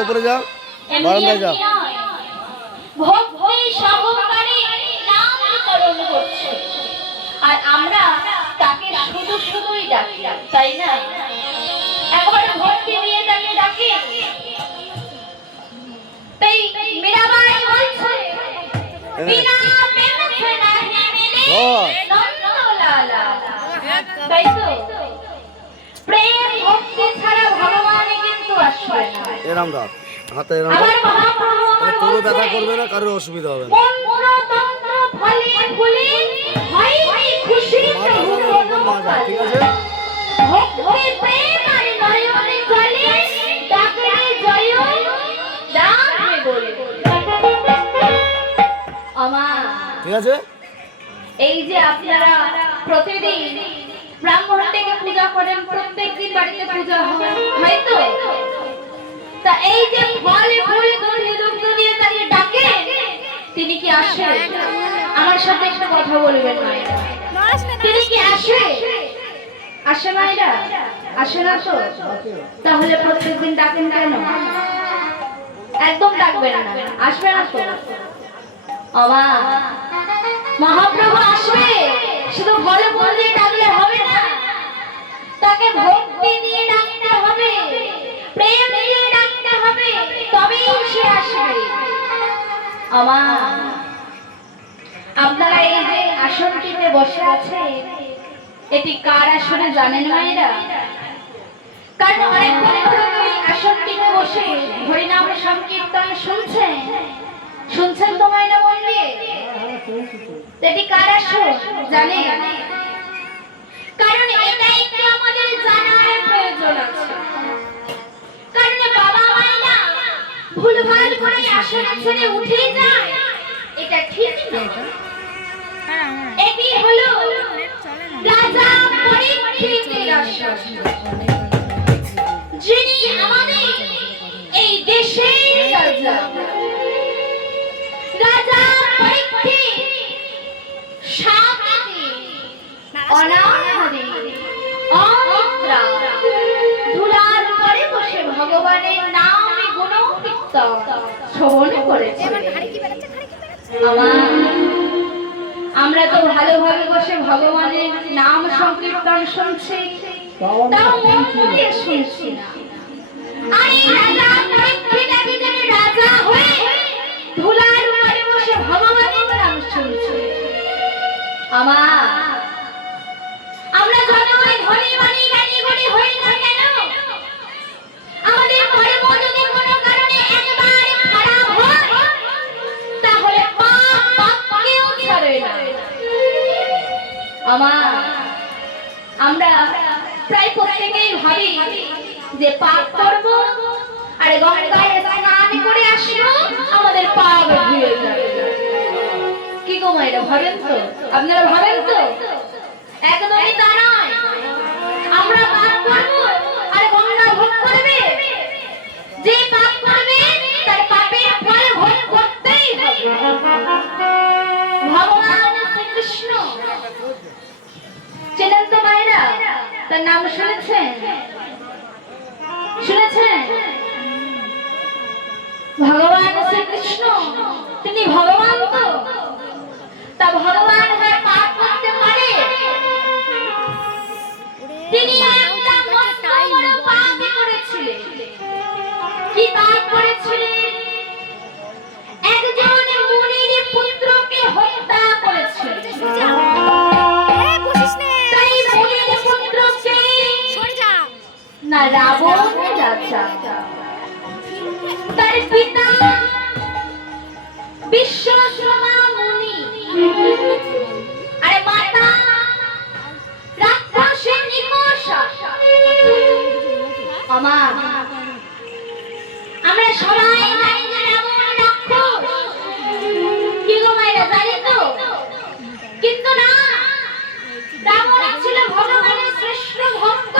ऊपर जाओ বারান্দায় যাও ভক্তি সহকারে নাম বিতরণ করছে আর আমরা তাকে শুধু শুধুই ডাকি তাই না একবার ভক্তি দিয়ে তাকে ডাকি তাই মীরাবাই বলছে বিনা প্রেম সে নাহি মিলে নন্দলালা তাই তো প্রেম ভক্তি ছাড়া ভগবান কিন্তু আসবে না এরকম দাও হাতে এরকম তোরও ব্যথা করবে না কারোর অসুবিধা হবে না মন্ত্রতন্ত্র ফলে ফুলে হয় খুশি প্রভু কোন ঠিক আছে ভক্তি প্রেম আর নয়নে জলে ডাকে জয় ডাকে বলে আমা ঠিক আছে এই যে আপনারা প্রতিদিন ব্রাহ্মণ থেকে পূজা করেন প্রত্যেকদিন বাড়িতে পূজা হয় হয়তো তা এই যে ফল ফুল দড়ি দুগ্ধ দিয়ে তাকে ডাকে তিনি কি আসে আমার সাথে একটা কথা বলবেন মায়েরা তিনি কি আসে আসে মায়েরা আসে না তো তাহলে প্রত্যেকদিন ডাকেন কেন একদম ডাকবেন না আসবে না তো আমা মহাপ্রভু আসবে শুধু ফল ফুল দিয়ে ডাকলে হবে না তাকে ভক্তি দিয়ে ডাকতে হবে প্রেম দিয়ে ডাকতে হবে তবেই সে আসবে আমা আপনারা এই যে আসনটিতে বসে আছে এটি কার আসনে জানেন মায়েরা কারণ অনেকক্ষণ ধরে এই আসনটিতে বসে হরিনাম সংকীর্তন শুনছেন তো মায়েরা মন দিয়ে এটি কার আসন জানেন কারণ এটাই তো আমাদের জানার প্রয়োজন আছে কারণ বাবা মায়েরা ভুলভাল করে আসনে ছেড়ে উঠে যায় এটা ঠিক না এটি হলো রাজা পরীক্ষিতের আসন যিনি আমাদের এই দেশের রাজা রাজা পরীক্ষিত শান্তি অনাহারে অনিদ্রা ধুলার পরে বসে ভগবানের নাম গুণকীর্তন শ্রবণ করেছে আমরা তো ভালোভাবে বসে ভগবানের নাম সংকীর্তন শুনছি তাও মন দিয়ে শুনছি না। আর এই রাজা পরীক্ষিত একজন রাজা হয়ে ধুলার উপরে বসে ভগবানের নাম শুনছে। আমরা যতই ধনী মানি জ্ঞানী গুণী হই না কেন, আমাদের কর্ম যদি কোনো কারণে একবার খারাপ হয় তাহলে পাপকেও ছাড়ে না। আমরা প্রায় প্রত্যেকেই ভাবি যে পাপ করব আর গঙ্গায় স্নান করে আসবো, আমাদের পাপ ধুয়ে যাবে। কি গো মায়েরা, ভাবেন তো? আপনারা ভাবেন তো? একদমই তা নয়। আমরা পাপ করব আর গঙ্গা ভোগ করবে। যে পাপ করবে তার পাপের ফল ভোগ করতেই হবে। ভগবান শ্রীকৃষ্ণ চেনেন তো মায়েরা? তার নাম শুনেছেন? শুনেছেন? ভগবান শ্রীকৃষ্ণ তিনি ভগবান তো, তা ভগবান হয়ে পাপ করতে পারে? তিনি একটা মস্ত বড় পাপ করেছিলেন। কি পাপ করেছিলেন? একজন মুনির পুত্রকে হত্যা করেছিলেন। তাই মুনির পুত্রকে না রাবণ রাজা তার পিতা বিশ্বকর্মা মুনি আর মাতা রাক্ষসী নিকষা। আমরা সবাই জানি যে রাবণ রাক্ষস। কি গো মায়েরা, জানি তো? কিন্তু না, রাবণ ছিল ভগবানের শ্রেষ্ঠ ভক্ত।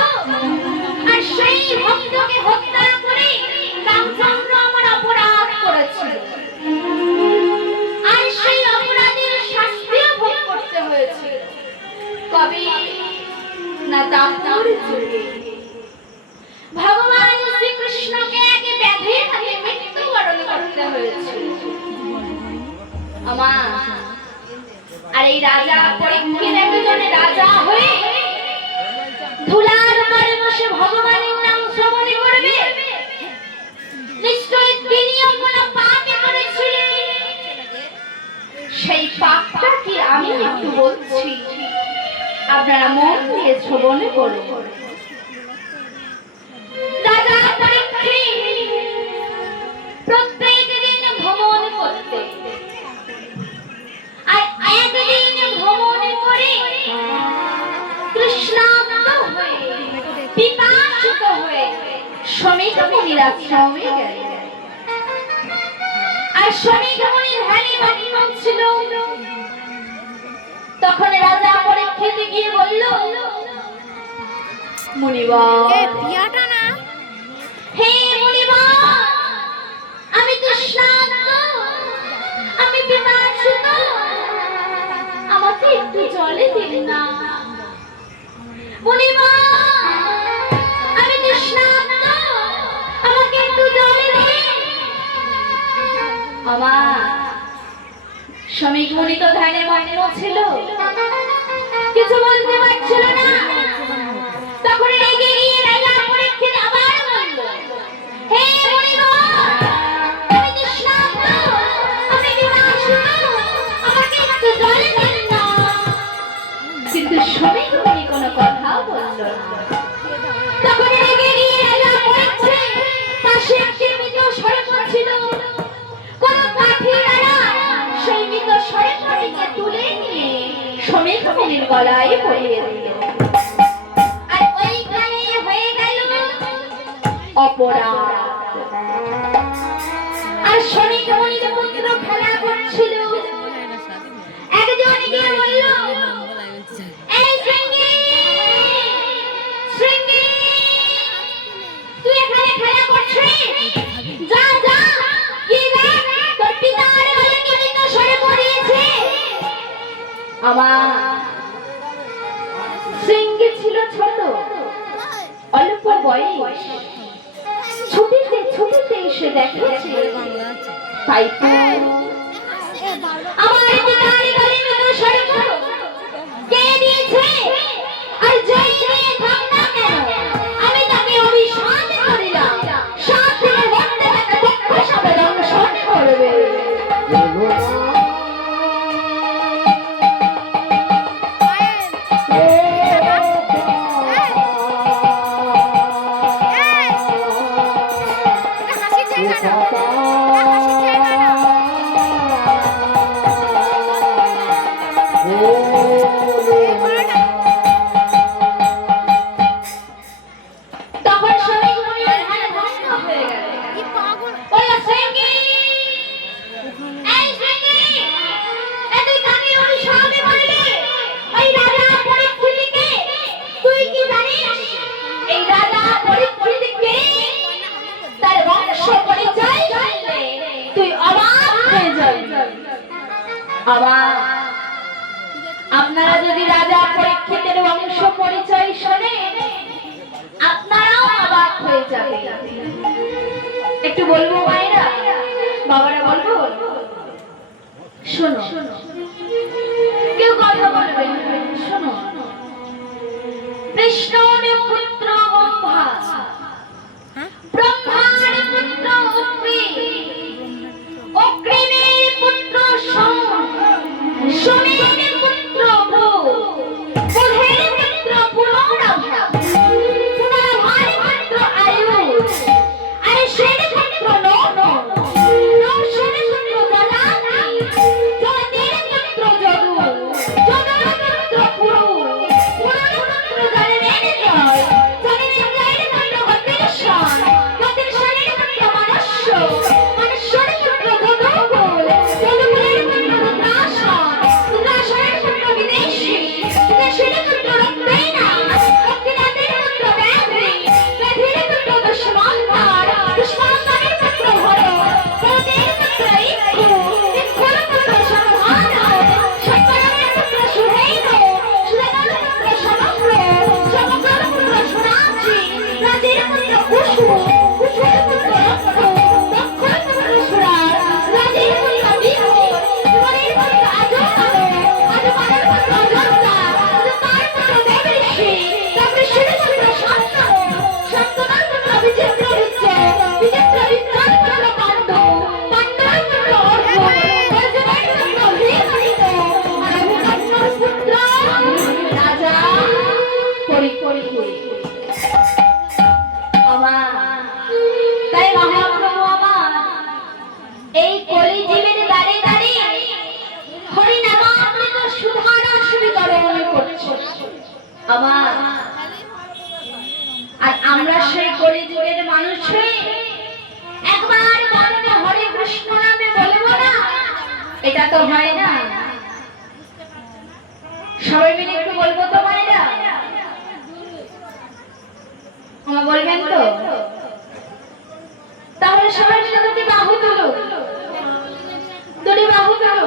আর সেই ভক্তকে হত্যা করে রামচন্দ্র আমার অপরাধ করেছিল। আর সেই অপরাধের শাস্তিও ভোগ করতে হয়েছিল। কবে না দাপর যুগে ভগবান শ্রীকৃষ্ণকে এক ব্যাধির হাতে মৃত্যুবরণ করতে হয়েছিল। আর এই রাজা পরীক্ষিত একজন রাজা হয়ে ধুলার উপরে বসে ভগবানের নাম শ্রবণ করবে। নিশ্চয়ই তিনিও কোনো পাপ করেছিলেন। সেই পাপটা কি আমি একটু বলছি, আপনারা মন দিয়ে শ্রবণ করুন। রাজা পরীক্ষিত প্রত্যেক দিন ভ্রমণ করতে, আর একদিন ভ্রমণ করে তৃষ্ণার্ত হয়ে পিপাসিত হয়ে শ্রমিক মুনির আশ্রমে গেলেন। আর শ্রমিক মুনির ধ্যানে মগ্ন ছিল। তখন রাজা পরীক্ষিত গিয়ে বলল, মুনিবর, হে মুনিবর, আমি তৃষ্ণার্ত, আমি পিপাসিত, আমাকে একটু জলে দিন না। মুনিবর, আমি তৃষ্ণার্ত, আমাকে একটু জলে দিন। শ্রমিক মুনি তো ধ্যানে মগ্ন ছিল, কিছু বলতে পারছিল না। তখন রেগে গিয়ে রাজা পরীক্ষিত আবার বলল, হে মুনিবর, আমি তৃষ্ণার্ত, আমি পিপাসিত, আমাকে একটু জলে দিন না। কিন্তু শ্রমিক মুনি কোনো কথা বলল না। তখন রেগে গিয়ে রাজা পরীক্ষিত পাশে একটি মৃত সর্প ছিল, কোন কাঠিয়ারা সেই মৃত সর্পটিকে তুলে নিয়ে শ্রমিক মুনির গলায় পরিয়ে দিল। আর ওইখানে হয়ে গেল অপরাধ। আর শ্রমিক মুনির পুত্র খেলা করছিল। একজন গিয়ে বলল, এই শৃঙ্গি, শৃঙ্গি, তুই এখানে খেলা করছিস? যা যা, গিয়ে দেখ তোর পিতার গলায় কে মৃত সর্প পরিয়েছে। শৃঙ্গি ছিল ছোট, অল্প বয়স, ছুটিতে ছুটিতে এসে দেখেছে। তাই তো আমার পিতার গলায় মৃত সর্প কে দিয়েছে? আর জয় জয় থাম না কেন? তখন সবাই মনের ধ্যান ভঙ্গ হয়ে গেল। বলল, সঙ্গী, এই সঙ্গী, এ তুই কাকে অভিশাপে বললি? ওই রাজা পরীক্ষিতকে তুই কি জানিস? এই রাজা পরীক্ষিতকে তার বংশ পরিচয় জানলে তুই অবাক হয়ে যাবি। অবাক? আপনারা যদি রাজা পরীক্ষিতের বংশ পরিচয় শোনেন আপনারাও অবাক হয়ে যাবে। একটু বলবো মায়েরা, বাবারা বলবো? শোনো, কেউ কথা বলবেন, শোনো। বিষ্ণুর পুত্র ব্রহ্মা, ব্রহ্মার পুত্র অগ্নি, অগ্নির পুত্র সোম, সোমের পুত্র বুধ, বুধের পুত্র পুনর্ভা, পুনর্ভার পুত্র আয়ুষ, আয়ুষের পুত্র নৌন, নৌষের পুত্র যযাতি, যযাতির পুত্র যদু, যদুর পুত্র পুরু, পুরুর পুত্র জননেন্দ্রয়, জননেন্দ্রয়ের পুত্র গতির্ষণ, গতির্ষণের পুত্র মনুষ্য, মনুষ্যের পুত্র যদুকুল, যদুকুলের পুত্র রুদ্রাসন, রুদ্রাসনের পুত্র বিদেশী, বিদেশীর পুত্র রক্তিনা, রক্তিনাথের পুত্র ব্যাধি, ব্যাধির পুত্র দুষ্মন্তর, দুষ্মন্তরের পুত্র ভরত, ভরতের পুত্র ইক্ষু, ইক্ষুর পুত্র সম্ভান, সম্ভানের পুত্র সুধৈন, সুধৈনের পুত্র সমগ্র, সমগ্রের পুত্র সুরাচি, রাজির পুত্র কুশু, কুশুর পুত্র রক্ষ, রক্ষর পুত্র সুরার, রাজির পুত্র বিহু, বিহরের পুত্র আজকাল, আজকালের পুত্র অজন্তা, অজন্তার পুত্র দেবঋষি, দেবঋষির পুত্র শান্তনু, শান্তনুর পুত্র বিচিত্র বিচ্ছ, বিচিত্র বিচ্ছর পুত্র পাণ্ডু, পাণ্ডুর পুত্র অর্জুন, অর্জুনের পুত্র ভীমনিত, আর অভিমন্যুর পুত্র রাজা পরীক্ষিত। তাই মহাপ্রভু আমার এই কলিজীবের দাঁড়িয়ে দাঁড়িয়ে হরিনামামৃত সুধারস বিতরণ করছে আমার। আর আমরা সেই কলিযুগের মানুষ হয়ে একবার মনে হরে কৃষ্ণ নামে বলবো না, এটা তো হয় না। সবাই মিলে একটু বলবো তো মায়েরা? আমার বলবেন তো? তাহলে সবাই মিলে দুটি বাহু তুলো, দুটি বাহু তুলো,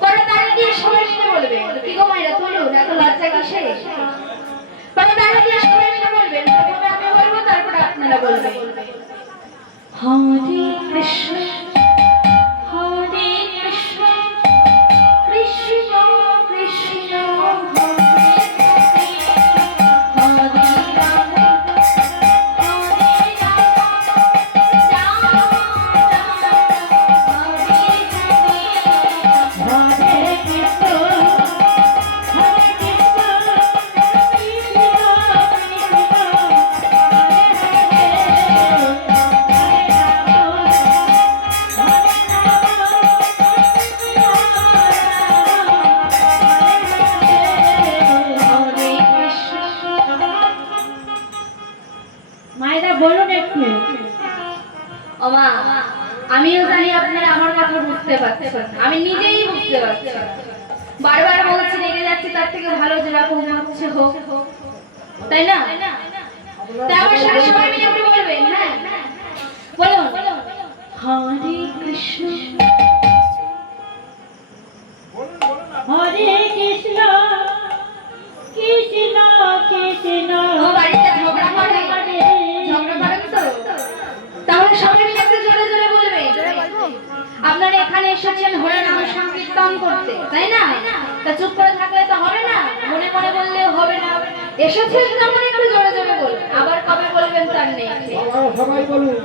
পরে তারা দিয়ে সবাই মিলে বলবেন। কি গো মায়েরা তুলো, এত লজ্জা কিসে? পরে তারা দিয়ে সবাই মিলে বলবেন, প্রথমে আমি বলবো তারপরে আপনারা বলবেন। হরে কৃষ্ণ হরে কৃষ্ণ কৃষ্ণ কৃষ্ণ মায়েরা বলুন একটু। ওমা, আমিও জানি আপনারা আমার কথা বুঝতে পারছেন, আমি নিজেই বুঝতে পারছি। বারবার বলছি রেগে যাচ্ছি, তার থেকে ভালো যেরকম হচ্ছে হোক, তাই না? তাই আমার সাথে সবাই মিলে একটু বলবেন। হ্যাঁ বলুন, হরে কৃষ্ণ হরে কৃষ্ণ কৃষ্ণ কৃষ্ণ। ও বাড়িতে ঝগড়া করে, ঝগড়া করেন তো? তাহলে সবাই মিলে একটু জোরে জোরে বলবে। আপনারা এখানে এসেছেন হরে নাম সংকীর্তন করতে, তাই না? তা চুপ করে থাকলে তো হবে না, মনে মনে বললেও হবে না। এসেছেন যখন একটু জোরে জোরে বলবেন। আবার কবে বলবেন তার নেই। সবাই বলুন,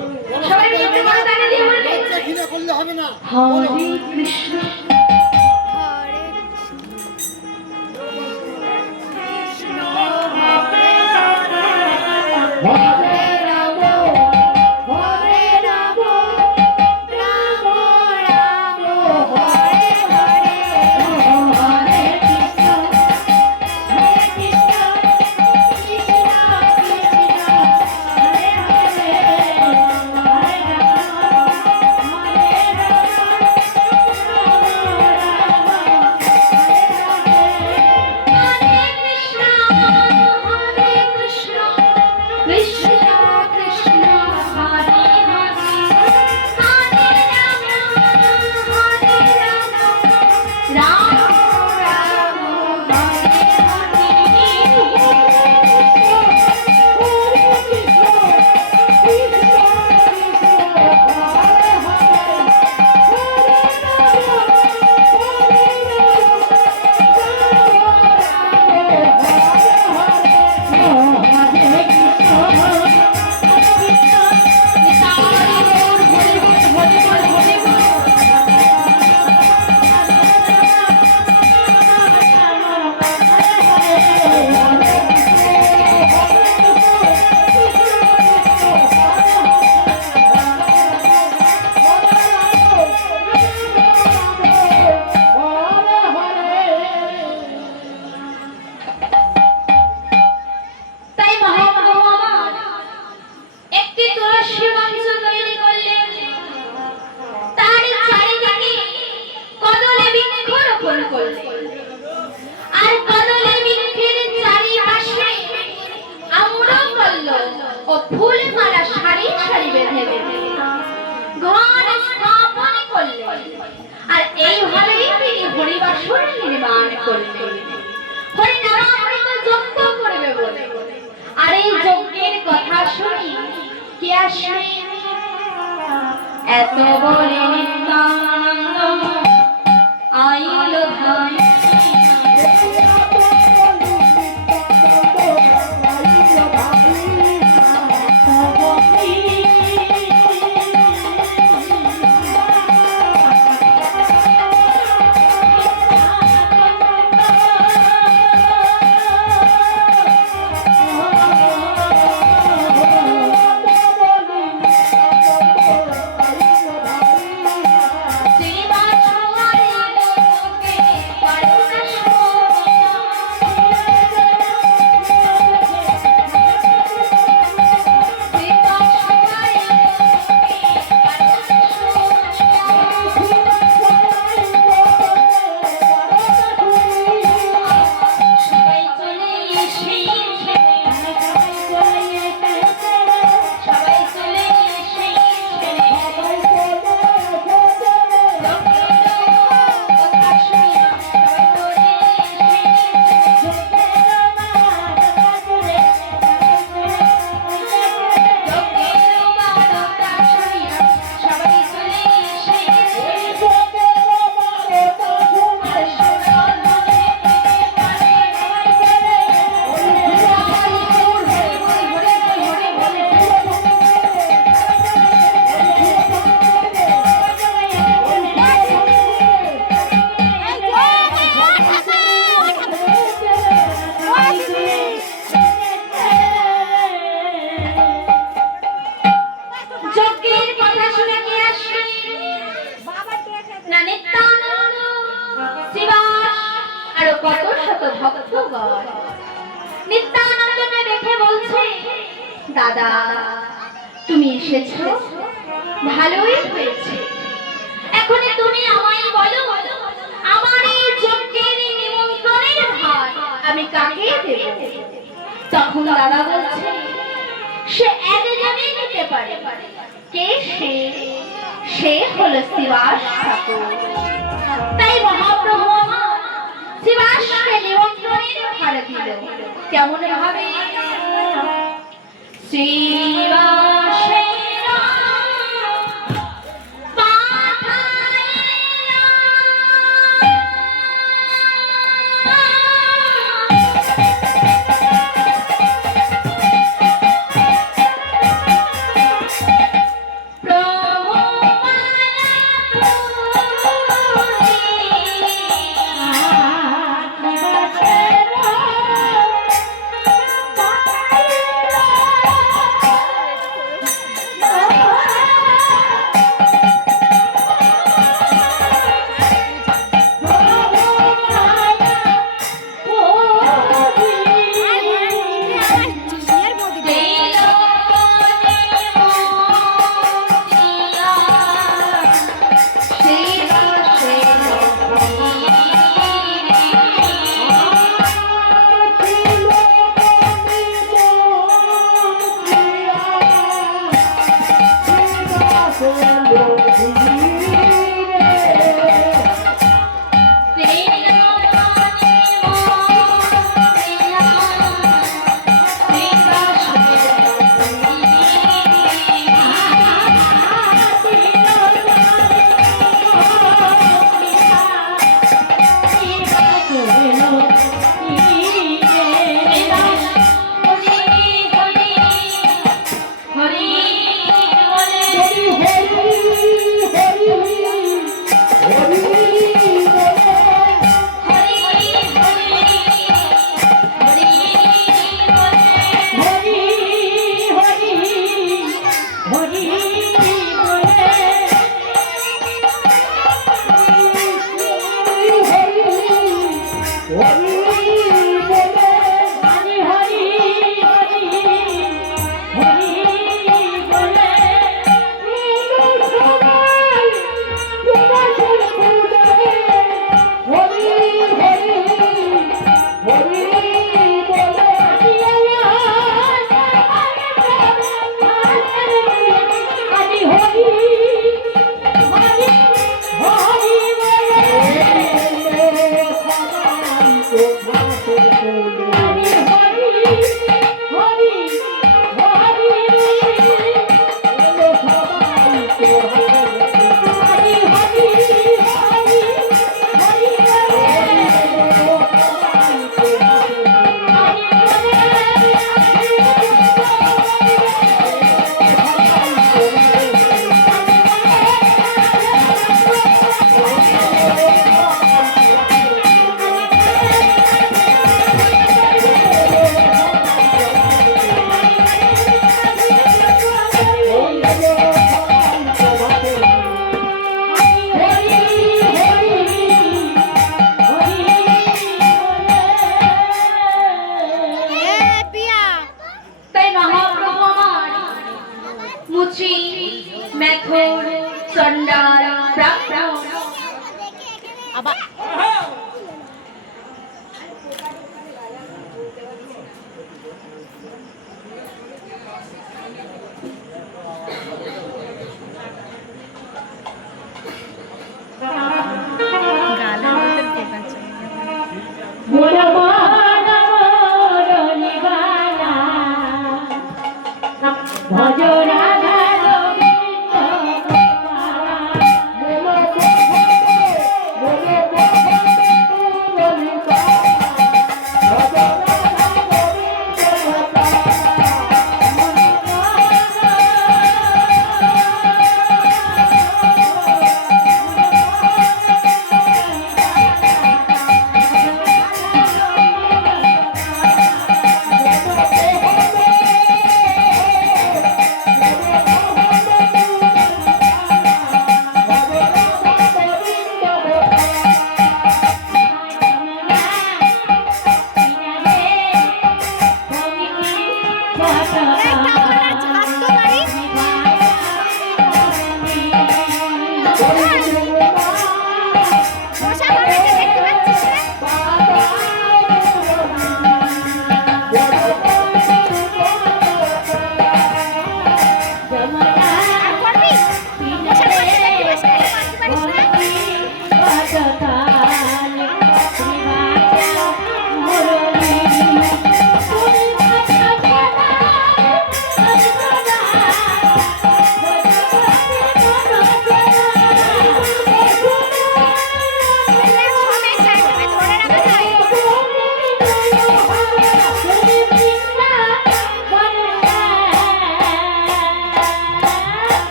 সবাই মিলে একটু বড় তালি দিয়ে বলবেন। ঘৃণা করলে হবে না। হরে কৃষ্ণ আসে এত বলে নিত্যানন্দ আইল ধাই নিত্যানন্দকে দেখে বলছে, দাদা তুমি এসেছো, ভালোই হয়েছে। এখন তুমি আমায় বলো, আমার এই যজ্ঞের নিমন্ত্রণের ভার আমি কাকে দেব? তখন দাদা বলছে, সে একজনই নিতে পারে। কে সে? সে হলো শিবাস ঠাকুর। তাই মহাপ্রভু আমার শিবাসকে নিমন্ত্রণের ভার দিল। কেমন ভাবে? শিবাসের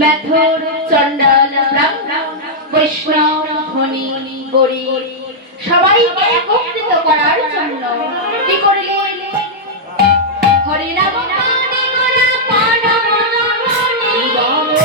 মেথর চণ্ডাল ব্রাহ্মণ বৈষ্ণব ধনী গরিব সবাইকে একত্রিত করার জন্য কি করলেন? হরিনাম গানে গোরা পানম জননী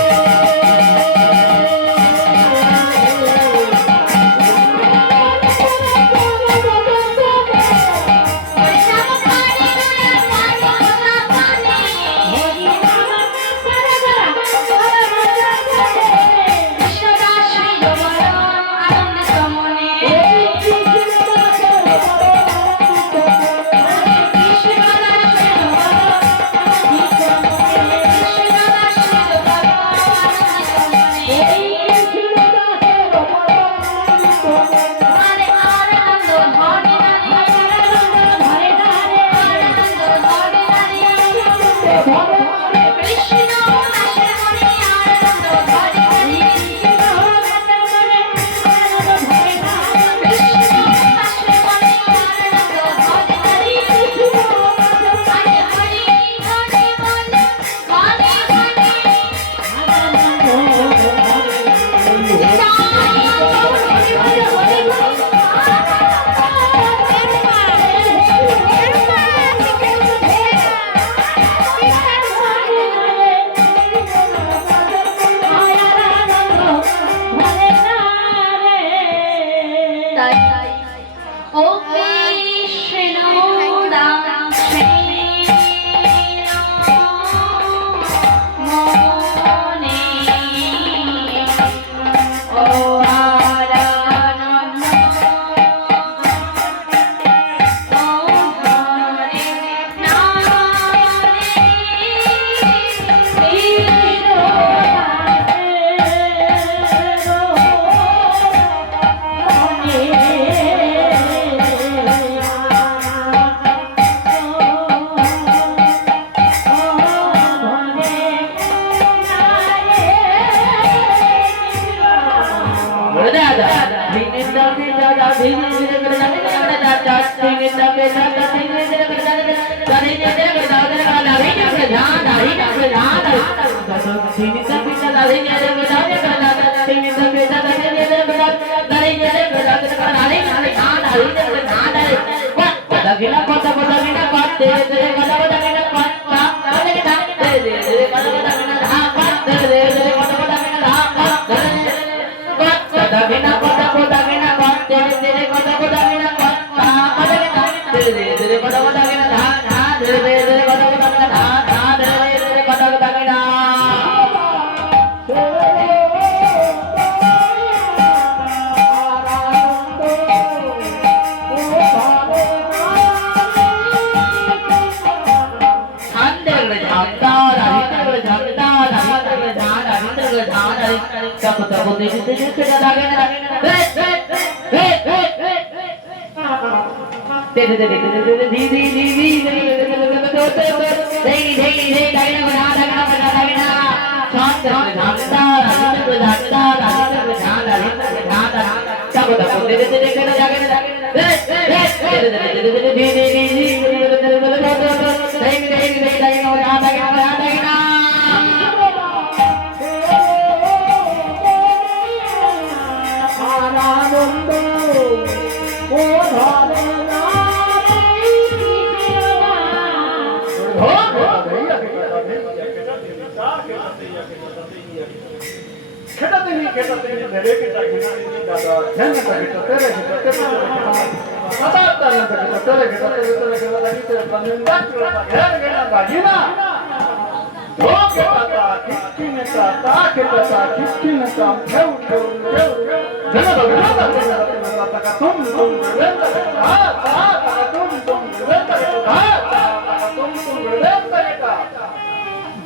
Kita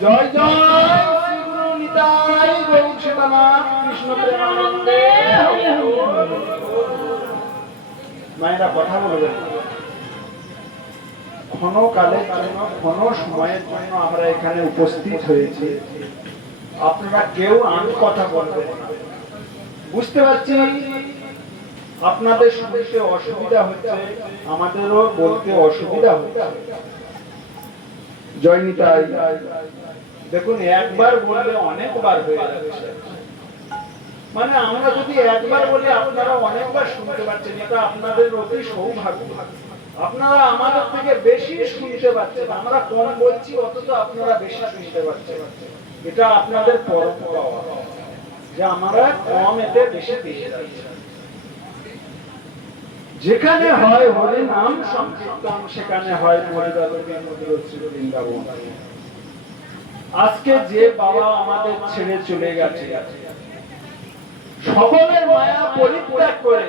জয় জয় শ্রী গুরু নিতাই গৌর সীতানাথ কৃষ্ণ প্রেমানন্দে। মায়েরা কথা বলবেন, ক্ষণকালের জন্য ক্ষণ সময়ের জন্য আমরা এখানে উপস্থিত হয়েছি, আপনারা কেউ আমি কথা বলবেন না। বুঝতে পারছি আপনাদের শুনতে অসুবিধা হচ্ছে, আমাদেরও বলতে অসুবিধা হচ্ছে। জয় নিতাই। দেখুন, একবার বললে অনেকবার হয়ে যাচ্ছে, মানে আমরা যদি একবার বলি আপনারা অনেকবার শুনতে পাচ্ছেন, এটা আপনাদের অতি সৌভাগ্য। আপনারা আমাদের থেকে বেশি শুনতে পাচ্ছেন, আমরা কম বলছি অথচ আপনারা বেশি শুনতে পাচ্ছেন। এটা আপনাদের পরম পাওয়া যে আমরা কম এতে বেশি পেয়ে যাচ্ছি। যেখানে হয় হরি নাম সংকীর্তন, সেখানে হয় বৃন্দাবন। আজকে যে বাবা আমাদের ছেড়ে চলে গেছে, সকলের মায়া পরিত্যাগ করে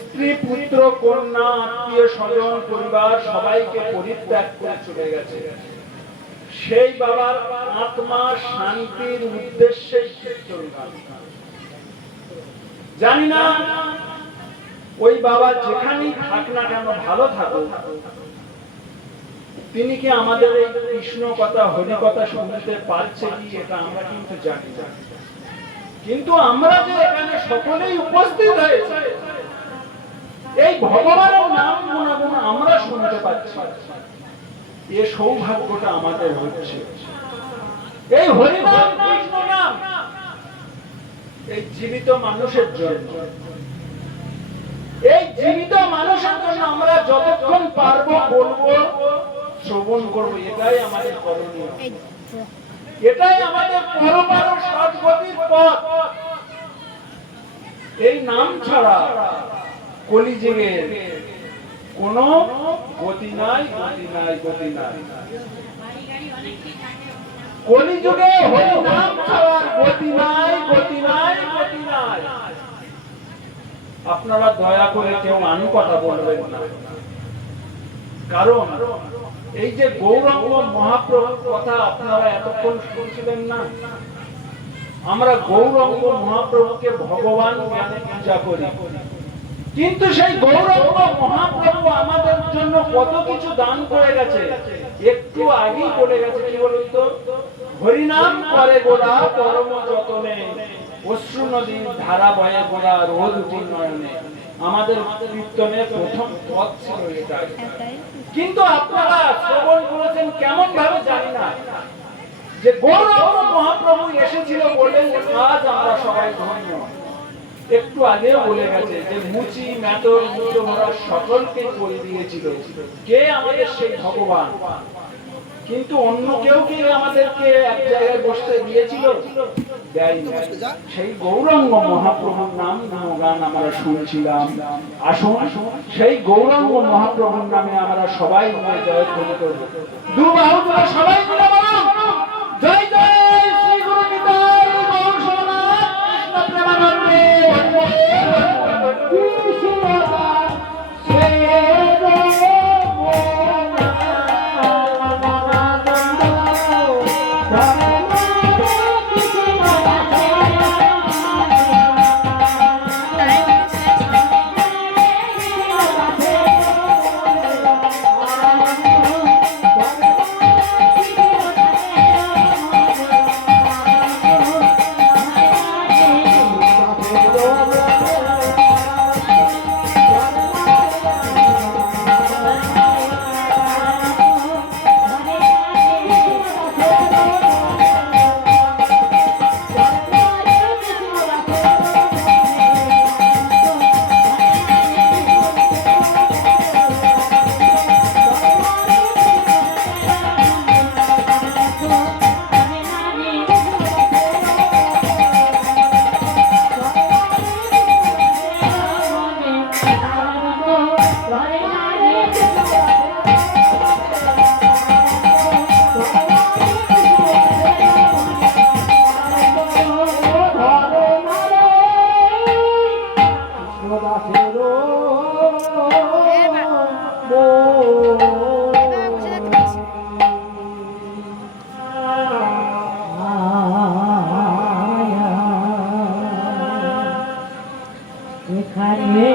স্ত্রী পুত্র কন্যা আত্মীয় স্বজন পরিবার সবাইকে পরিত্যাগ করে চলে গেছে, সেই বাবার আত্মা শান্তির উদ্দেশ্যে জানি না ওই বাবা যেখানেই থাক না কেন, ভালো থাকুক, তিনি কি আমাদের এই কৃষ্ণ কথা হরি কথা শুনতে পারছে কি এটা আমরা কিন্তু জানি না। কিন্তু আমরা যে এখানে সকলেই উপস্থিত হয়েছে, এই ভগবানের নাম গুণাগুণ আমরা শুনতে পাচ্ছি, এই সৌভাগ্যটা আমাদের হচ্ছে। এই হরি নাম কৃষ্ণ নাম এই জীবিত মানুষের জন্য, এই জীবিত মানুষের জন্য আমরা যতক্ষণ পারবো বলবো, শ্রবণ করবো, এটাই আমাদের করণীয়, এটাই আমাদের পরপার সদ্গতির পথ। এই নাম ছাড়া কলিযুগের কোনো গতি নাই, গতি নাই, গতি নাই। কলিযুগে হরি নাম ছাড়া গতি নাই, গতি নাই, গতি নাই। আপনারা দয়া করে কেউ আনু কথা বলবেন না, কারণ এই যে গৌরাঙ্গ মহাপ্রভুর কথা আপনারা এতক্ষণ শুনছিলেন না, আমরা গৌরাঙ্গ মহাপ্রভুকে ভগবান জ্ঞানে পূজা করি, কিন্তু সেই গৌরাঙ্গ মহাপ্রভু আমাদের জন্য কত কিছু দান করে গেছে। একটু আগেই বলে গেছে, কি বলুন তো, হরিনাম করে গোরা পরম যতনে, অশ্রু নদীর ধারা বয়ে গোরা রোদ উঠি নয়নে। আমাদের কীর্তনের প্রথম পদ ছিল এটাই, কিন্তু আপনারা শ্রবণ করেছেন কেমন ভাবে জানি না, যে গৌরাঙ্গ মহাপ্রভু এসেছিল বলে আজ আমরা সবাই ধন্য। একটু আগেও বলে গেছে যে মুচি মেতর মুচো ভরা সকলকে করে দিয়েছিল কে? আমাদের সেই ভগবান। কিন্তু অন্য কেউ কি আমাদেরকে এক জায়গায় বসতে দিয়েছিল? দেয়নি। সেই গৌরাঙ্গ মহাপ্রভুর নাম গান আমরা শুনছিলাম। আসুন সেই গৌরাঙ্গ মহাপ্রভুর নামে আমরা সবাই মিলে জয়ধ্বনি করব। দুবাহু তুলে সবাই মিলে বলুন, জয় জয় শ্রী গুরু নিতাই গৌর সীতানাথ কৃষ্ণ প্রেমানন্দে। দাসেরও এখানে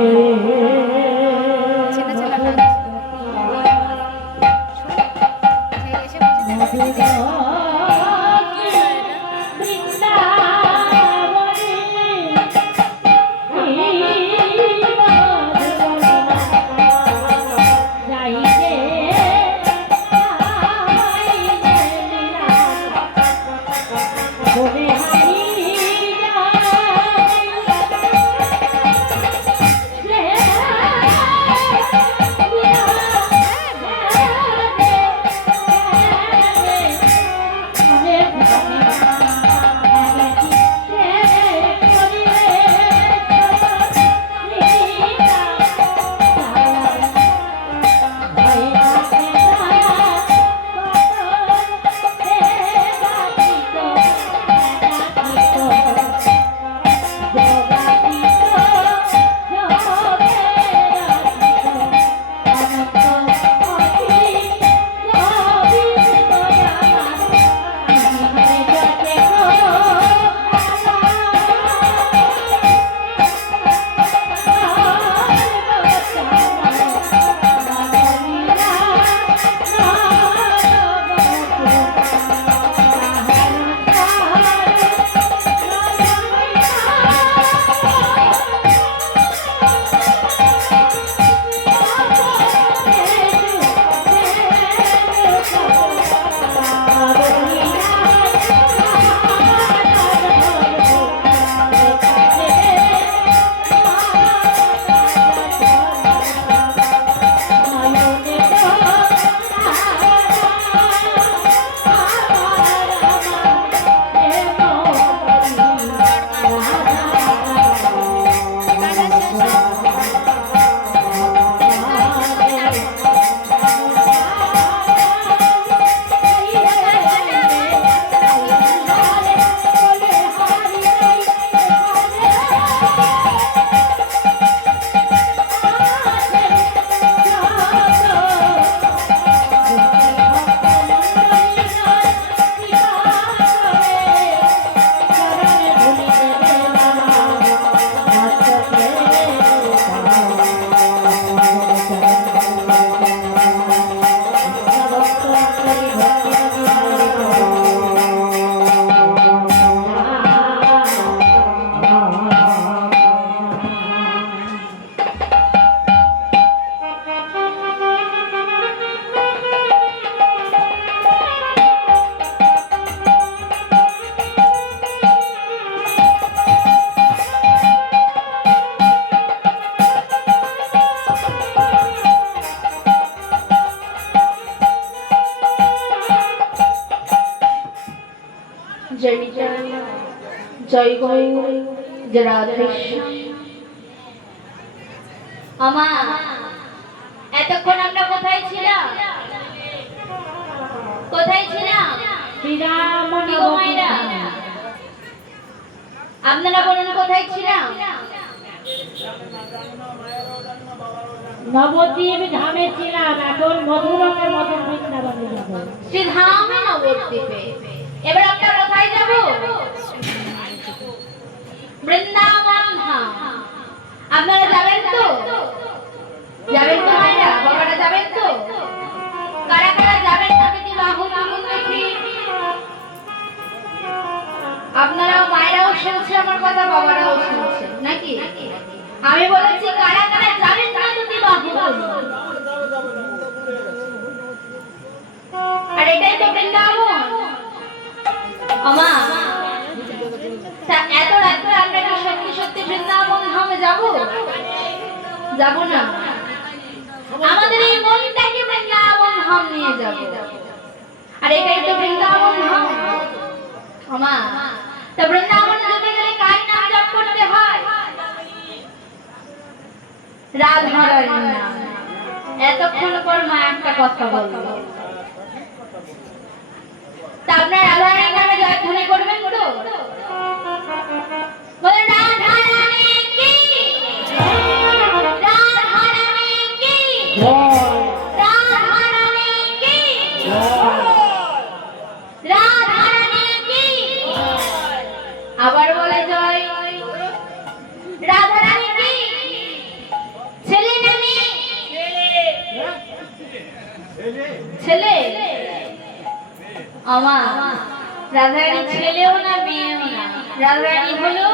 জয় গৌর জয় রাধেকৃষ্ণ। আমা এতক্ষণ আমরা কোথায় ছিলাম? কোথায় ছিলাম? আপনারা বলুন কোথায় ছিলাম? নবদ্বীপ ধামে ছিলাম, এখন মধুরকে মধুর বৃন্দাবনে যাব। শ্রী ধামে নবদ্বীপে। এবার আমরা কোথায় যাব? বৃন্দাবন ধাম। আপনারা যাবেন তো? যাবেন তো মায়েরা? বাবারা যাবেন তো? কারা কারা যাবেন তাকে কি বাহু তুলুন দেখি। আপনারাও মায়েরাও শুনছে আমার কথা, বাবারাও শুনছে নাকি? আমি বলেছি কারা কারা যাবেন না তুমি বাহু তুলুন। আর এটাই তো বৃন্দাবন। আমা তা এত রাত্রে আমরা কি সত্যি সত্যি বৃন্দাবন ধামে যাব? যাব না। আমাদের এই মনটাকে বৃন্দাবন ধাম নিয়ে যাব। আর এটাই তো বৃন্দাবন ধাম। আমা তা বৃন্দাবন যেতে গেলে কার নাম জপ করতে হয়? রাধা রানীর নাম। এতক্ষণ পর মা একটা কথা বলল। তা আপনার রাধা রানীর নামে জয়ধ্বনি করবেন তো? বলেন রাধা রানী কি জয়। আমার রাধারানী ছেলেও না মেয়েও না, রাধারানী হলো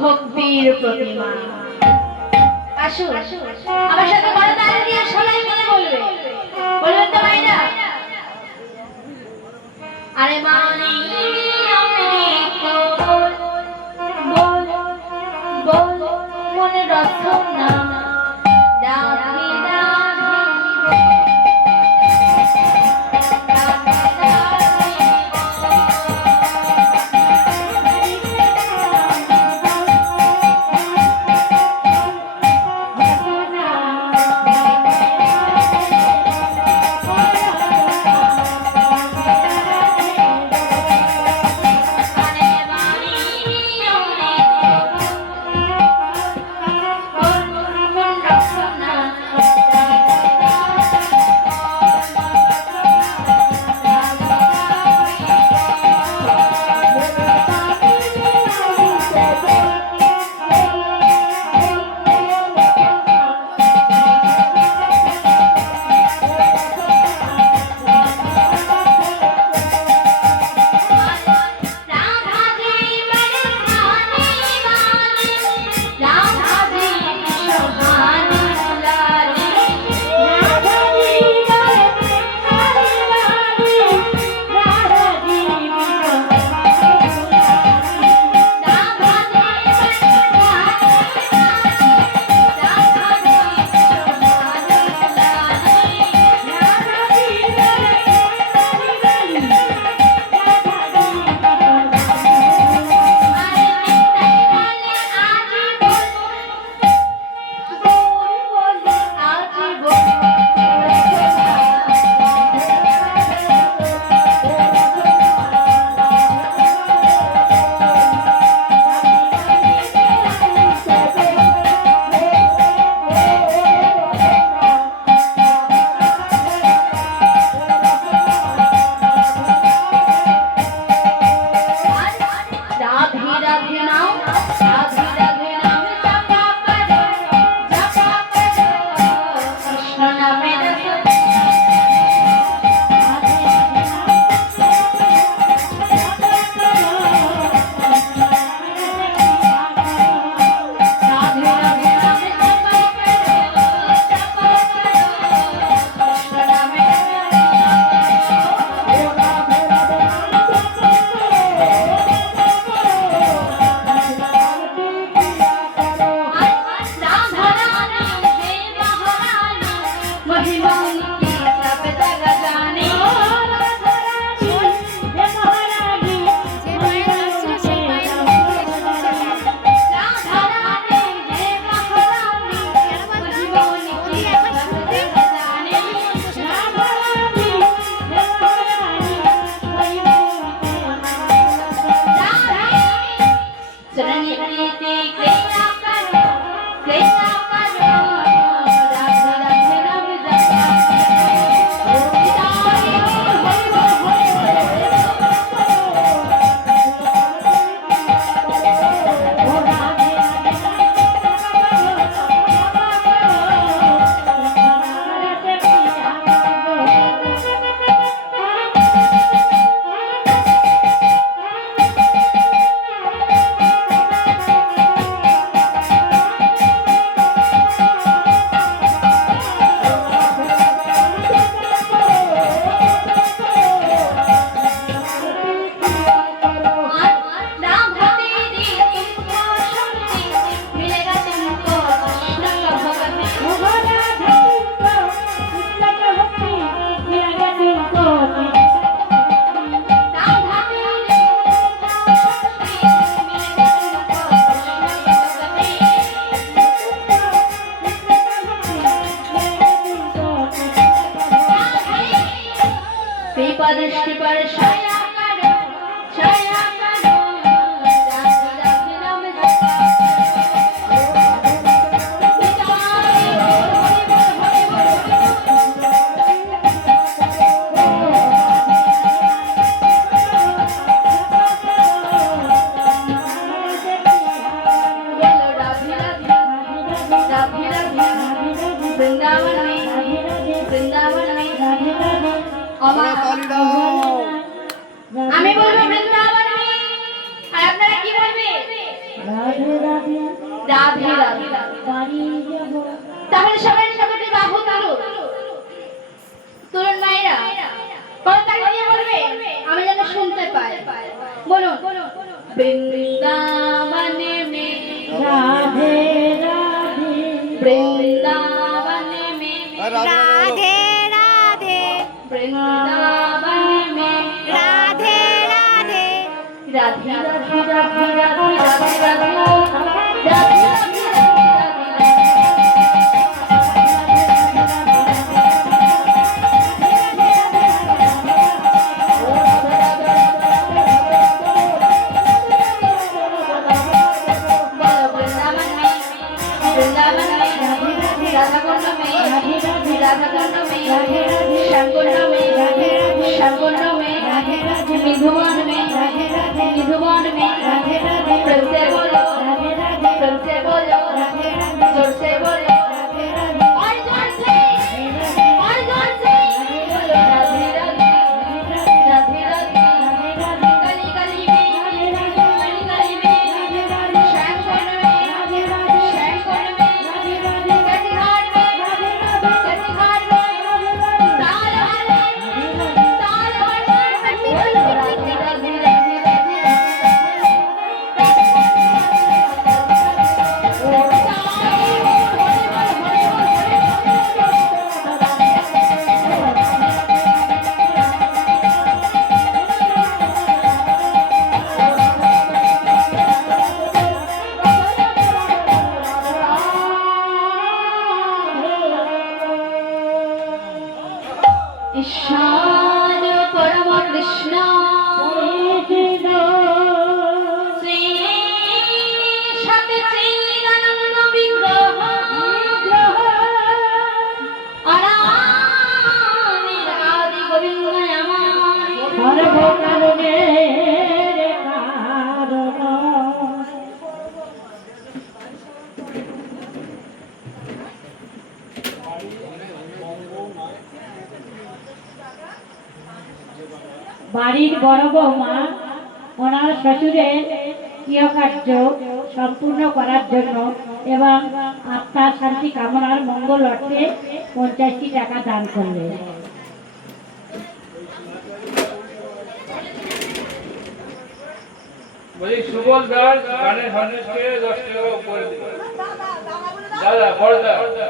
ভক্তির প্রতিমা। আসুন আমার সাথে বড় তালি দিয়ে সবাই মিলে বলবে, বলবেন তো ভাইরা? আরে মানি বল বল মনে রচনা রাধে দৃষ্টি পরে ছায়া কারো ছায়া কারো রাধে রাধে নাম জপা वृंदावन में ताली दाओ। আমি বলবো বৃন্দাবন আর আপনারা কি বলবে? রাধে রাধে রাধে রাধে। বাড়ি যাব তাহলে সবাই সবাই বাহু তুলুন, তুলুন মায়েরা, কোন তাকে দিয়ে বলবে আমি যেন শুনতে পাই। বলুন, বৃন্দাবনে মে রাধে রাধে বৃন্দাবনে মে রাধে রাধে বৃন্দাবনে মে রাধে রাধে রাধে রাধে রাধে রাধে রাধে রাধে मिधुवन में प्रेम से बोलो, प्रेम से बोलो, जोर से बोलो, और जोर से बोलो राधे राधे राधे राधे। गली गली में श्याम कोन में कटिहार में ताल बोलो राधे राधे राधे राधे। ईशान परम कृष्ण श्री सत्य चिदानंद विग्रह अनादि आदि गोविंद नमः। সর্বকারণের কারণ বাড়ির বড় বৌমা ওনার শ্বশুরের গৃহকার্য সম্পূর্ণ করার জন্য এবং আত্মার শান্তি কামনার মঙ্গল অর্থে 50টি টাকা দান করলেন। বলি সুবল দাস গানের ফার্নিশকে 10 টাকা উপরে দিবেন। দাদা বড় দাদা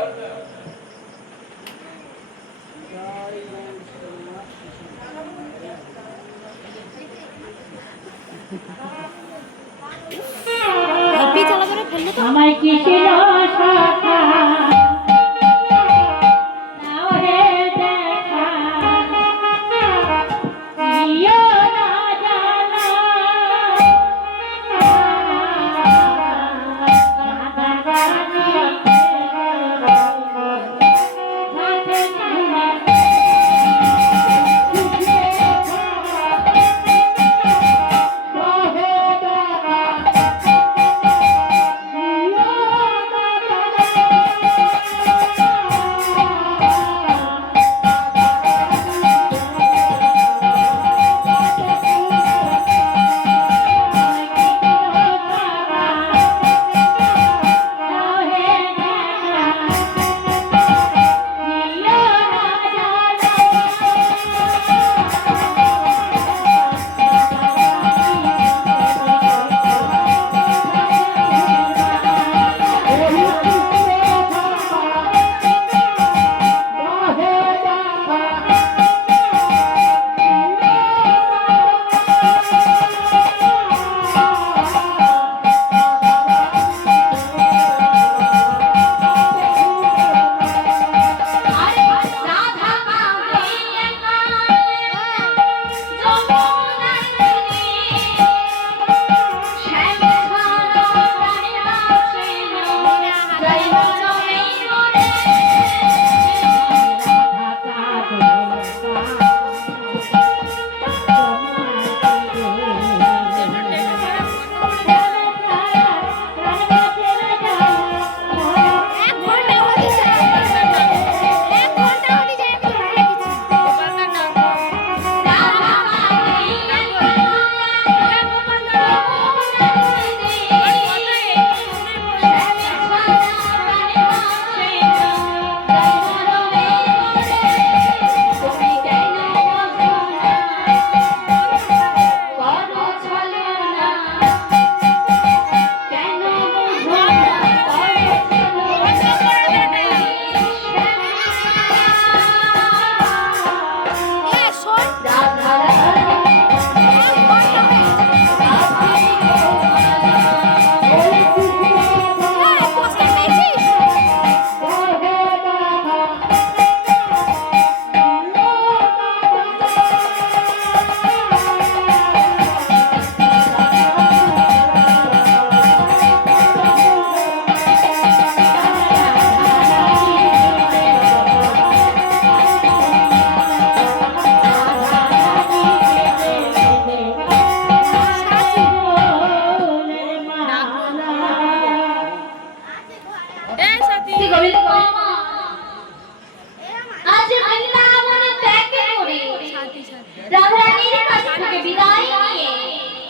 আমায় কৃষ্ণ শাখা নাও হে দেখা ইয়ো না জানা রাধা রানী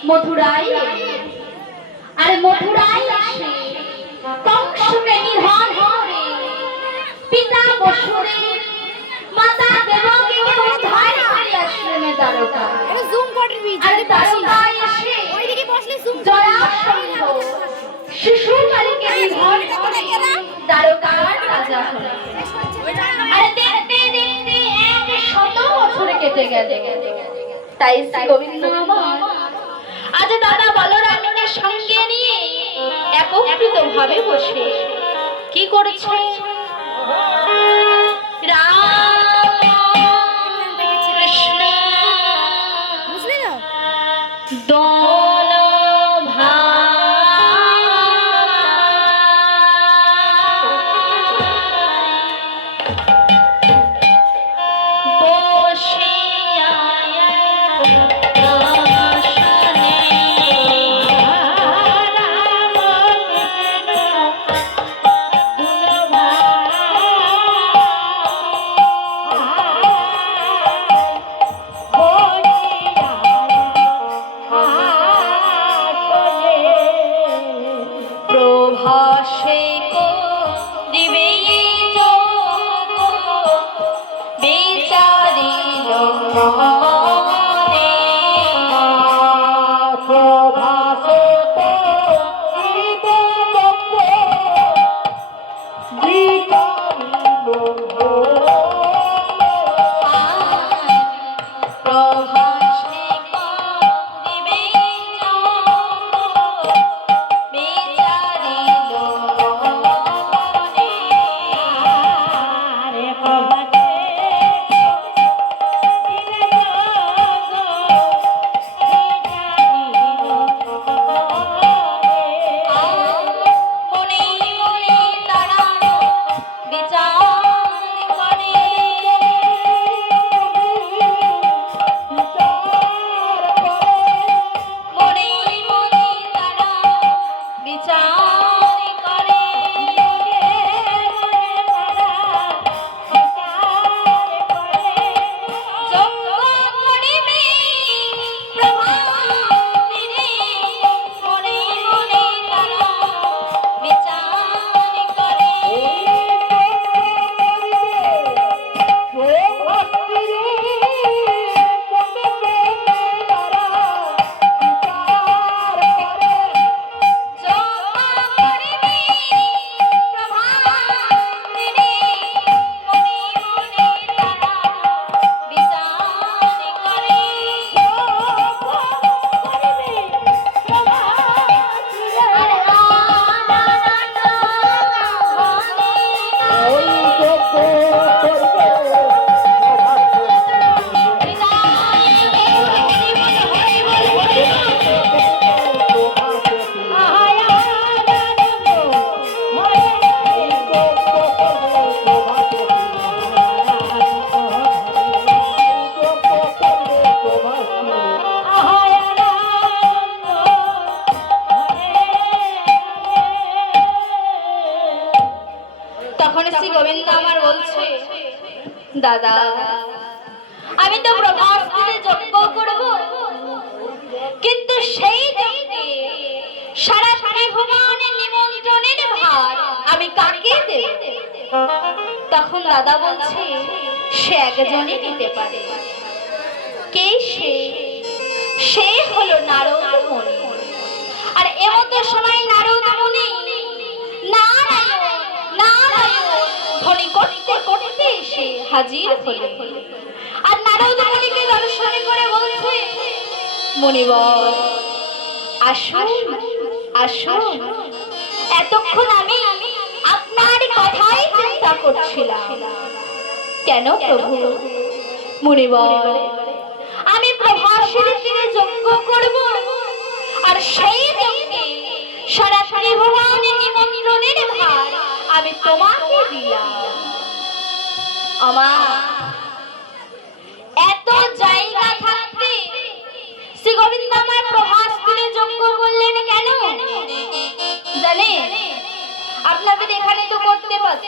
মথুরায় আর মথুরায় আসে কংসকে নিধন করে পিতা বসুদেব মাতা দেবকীকে উদ্ধার করে আশ্রমে দ্বারকা। আর দ্বারকায় এসে জরাসন্ধ শিশুকালকে নিধন করে দ্বারকার রাজা হলেন। আর দেখতে দেখতে 100 বছর কেটে গেল। তাই শ্রী গোবিন্দ আমার আজ দাদা বলরামকে সঙ্গে নিয়ে একত্রিত ভাবে বসে কি করছে? রাম কৃষ্ণ দোনো দাদা আমি তো প্রভাসকে যজ্ঞ করব, কিন্তু সেই যজ্ঞে সারা ত্রিভুবনের নিমন্ত্রণের ভার আমি কাকে দেব? তখন দাদা বলছে সে একজনই দিতে পারে। কে সে? সে হলো নারদ মুনি। আর এমত সময় নারদ মুনি নারায়ণ নারায়ণ ধ্বনি করতে করতে এসে হাজির হলেন। আর নারদ মুনিকে দর্শন করে বলছে, মুনিবর আসুন আসুন, এতক্ষণ আমি আপনার কথাই চিন্তা করছিলাম। কেন প্রভু? মুনিবর আমি প্রভাসের তীরে যজ্ঞ করব, আর সেই যজ্ঞে সারা ত্রিভুবনের নিমন্ত্রণের ভার আমি তোমাকে দিলাম। আমার এত জায়গা থাকতে শ্রী গোবিন্দ আমার প্রভাস তীরে যজ্ঞ করলেন কেন জানেন? আপনাদের এখানে তো করতে পারত,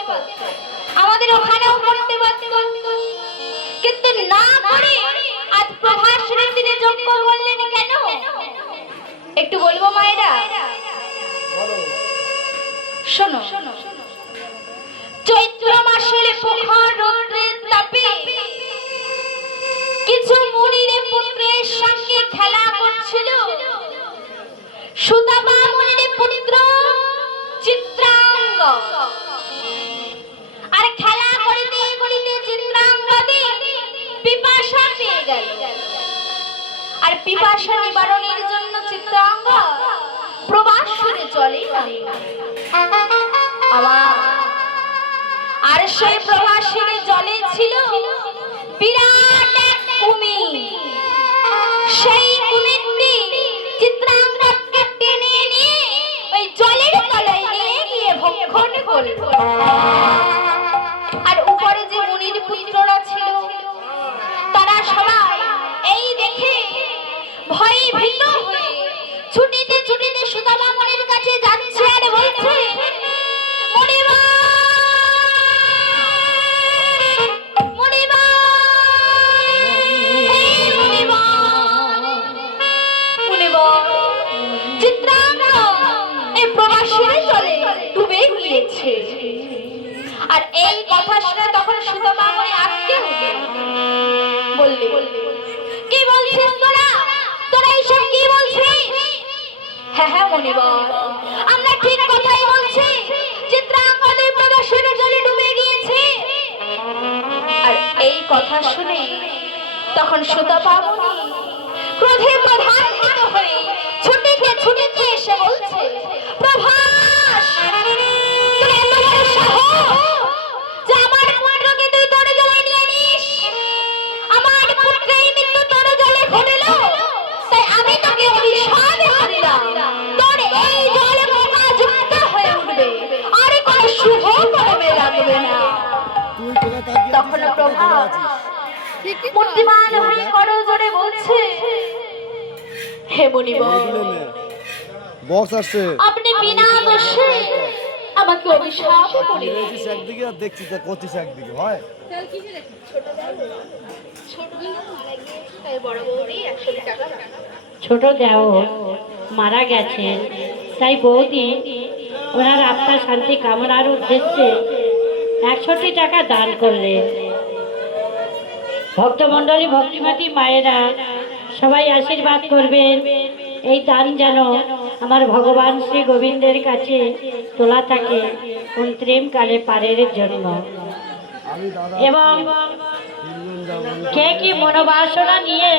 আমাদের ওখানেও করতে পারত, কিন্তু না করে আজ প্রভাসের তীরে যজ্ঞ করলেন কেন? শোনো, চৈত্র মাসের প্রখর রৌদ্রের তাপে কিছু মুনির পুত্রের সঙ্গে খেলা করছিল সুদামা মুনির পুত্র চিত্রাঙ্গ। আর খেলা করিতে করিতে চিত্রাঙ্গদের পিপাসা পেয়ে গেল। আর পিপাসা নিবারণের জন্য চিত্রাঙ্গ প্রবাসে চলে নামল। আর সেই প্রবাসের জলে ছিল বিরাট এক কুমির। সেই কুমিরটি চিত্রাঙ্গদকে টেনে নিয়ে ওই জলের তলায় নিয়ে গিয়ে ভক্ষণ করল। আর উপরে যে মুনির পুত্ররা ছিল তারা সবাই এই দেখে ভয়ে ভীত হয়ে ছুটিতে ছুটিতে সুদামা মুনির কাছে যাচ্ছে আর বলছে, আর এই কথা শুনে তখন সুদামা মুনি আটকে বললে, কি বলছিস তোরা? তোরা এইসব কি বলছিস? হ্যাঁ হ্যাঁ মুনিবর, আমরা ঠিক কথাই বলছি। চিত্রাঙ্গদের প্রবাসের জলে ডুবে গিয়েছে। আর এই কথা শুনে তখন সুদামা মুনি ক্রোধে প্রধান্বিত হয়ে ছুটিতে ছুটিতে এসে বলছে, প্রভাস, তোর এত বড় সাহস যে আমার পুত্রকে তুই তোর জলে নিয়ে নিস? আমার পুত্রের মৃত্যু তোর জলে ঘটল, তাই আমি তোকে অভিশাপ দিলাম, তোর এই জলে পোকাযুক্ত হয়ে উঠবে, আর কোনো শুভ কর্মে লাগবে না। তখন প্রভাস মূর্তিমান হয়ে করজোড়ে বলছে, হে মুনিবর, বক্স আসছে, আপনি বিনা দোষে আমাকে অভিশাপ করে একদিকে আর দেখছি করছিস একদিকে হয়। ছোট দেও মারা গেছেন, তাই বৌদি ওনার আত্মার শান্তি কামনার উদ্দেশ্যে 100টি টাকা দান করলেন। ভক্তমণ্ডলী ভক্তিমতী মায়েরা সবাই আশীর্বাদ করবেন, এই দান যেন আমার ভগবান শ্রী গোবিন্দের কাছে তোলা থাকে অন্তিম কালে পারের জন্য। এবং কে কি মনোবাসনা নিয়ে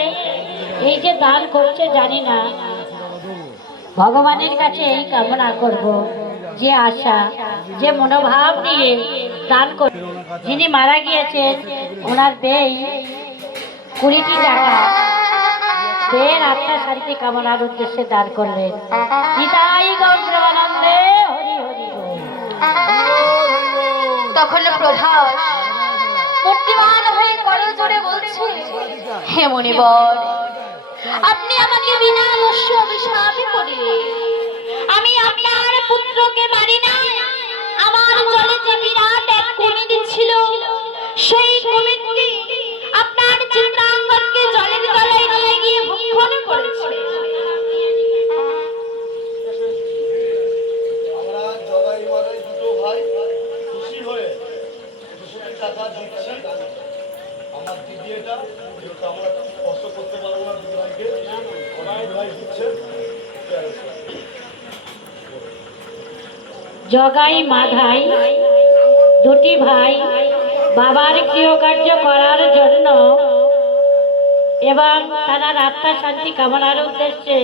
এই যে দান করছে জানি না, ভগবানের কাছে এই কামনা করব, যে আশা যে মনোভাব নিয়ে দান কর। যিনি মারা গিয়েছেন ওনার দেই 20টি টাকা দেহের আত্মা শান্তি কামনার উদ্দেশ্যে দান করলেন। নিতাই গৌর প্রেমানন্দে হরি হরি বল। তখন প্রভাস মূর্তিমান হয়ে করজোড়ে বলছে, হে মুনিবর, আপনি আমাকে বিনা দোষে অভিশাপ করে, আমি আপনার পুত্রকে মারি না। আমার জলে যে বিরাট এক কুমির ছিল, সেই কুমিরটি আপনার চিত্রাঙ্গদকে জলের তলায় নিয়ে গিয়ে ভক্ষণ করেছে। আমরা জগাই মারাই দুটো ভাই খুশি হয়ে টাকা দিচ্ছি। আমার দিদি এটা আমরা কষ্ট করতে পারবো না, দুই ভাইকে ভাই দিচ্ছে। জগাই মাধাই দুটি ভাই বাবার গৃহকার্য করার জন্য এবং তার আত্মার শান্তি কামনার উদ্দেশ্যে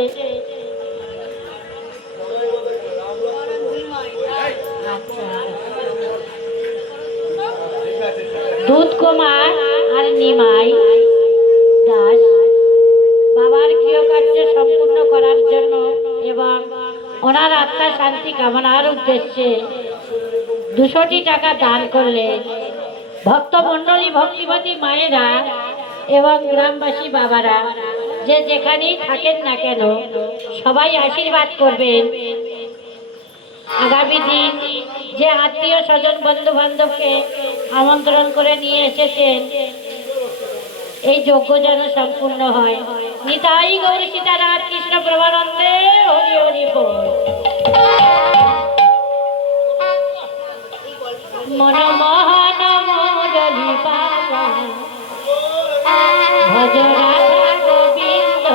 দুধ কুমার আর নিমাই দাস বাবার গৃহকার্য সম্পূর্ণ করার জন্য এবং ওনার আত্মার শান্তি কামনার উদ্দেশ্যে 200টি টাকা দান করলেন। ভক্তমণ্ডলী ভক্তিমতী মায়েরা এবং গ্রামবাসী বাবারা যে যেখানেই থাকেন না কেন সবাই আশীর্বাদ করবেন। আগামী দিন যে আত্মীয় স্বজন বন্ধু বান্ধবকে আমন্ত্রণ করে নিয়ে এসেছেন, এই যজ্ঞ যেন সম্পূর্ণ হয়। নিতাই গৌর সীতারাম কৃষ্ণ প্রেমানন্দে হরি হরি বল। মন মোহন মুরলী বাবা ভজ রাধা গোবিন্দ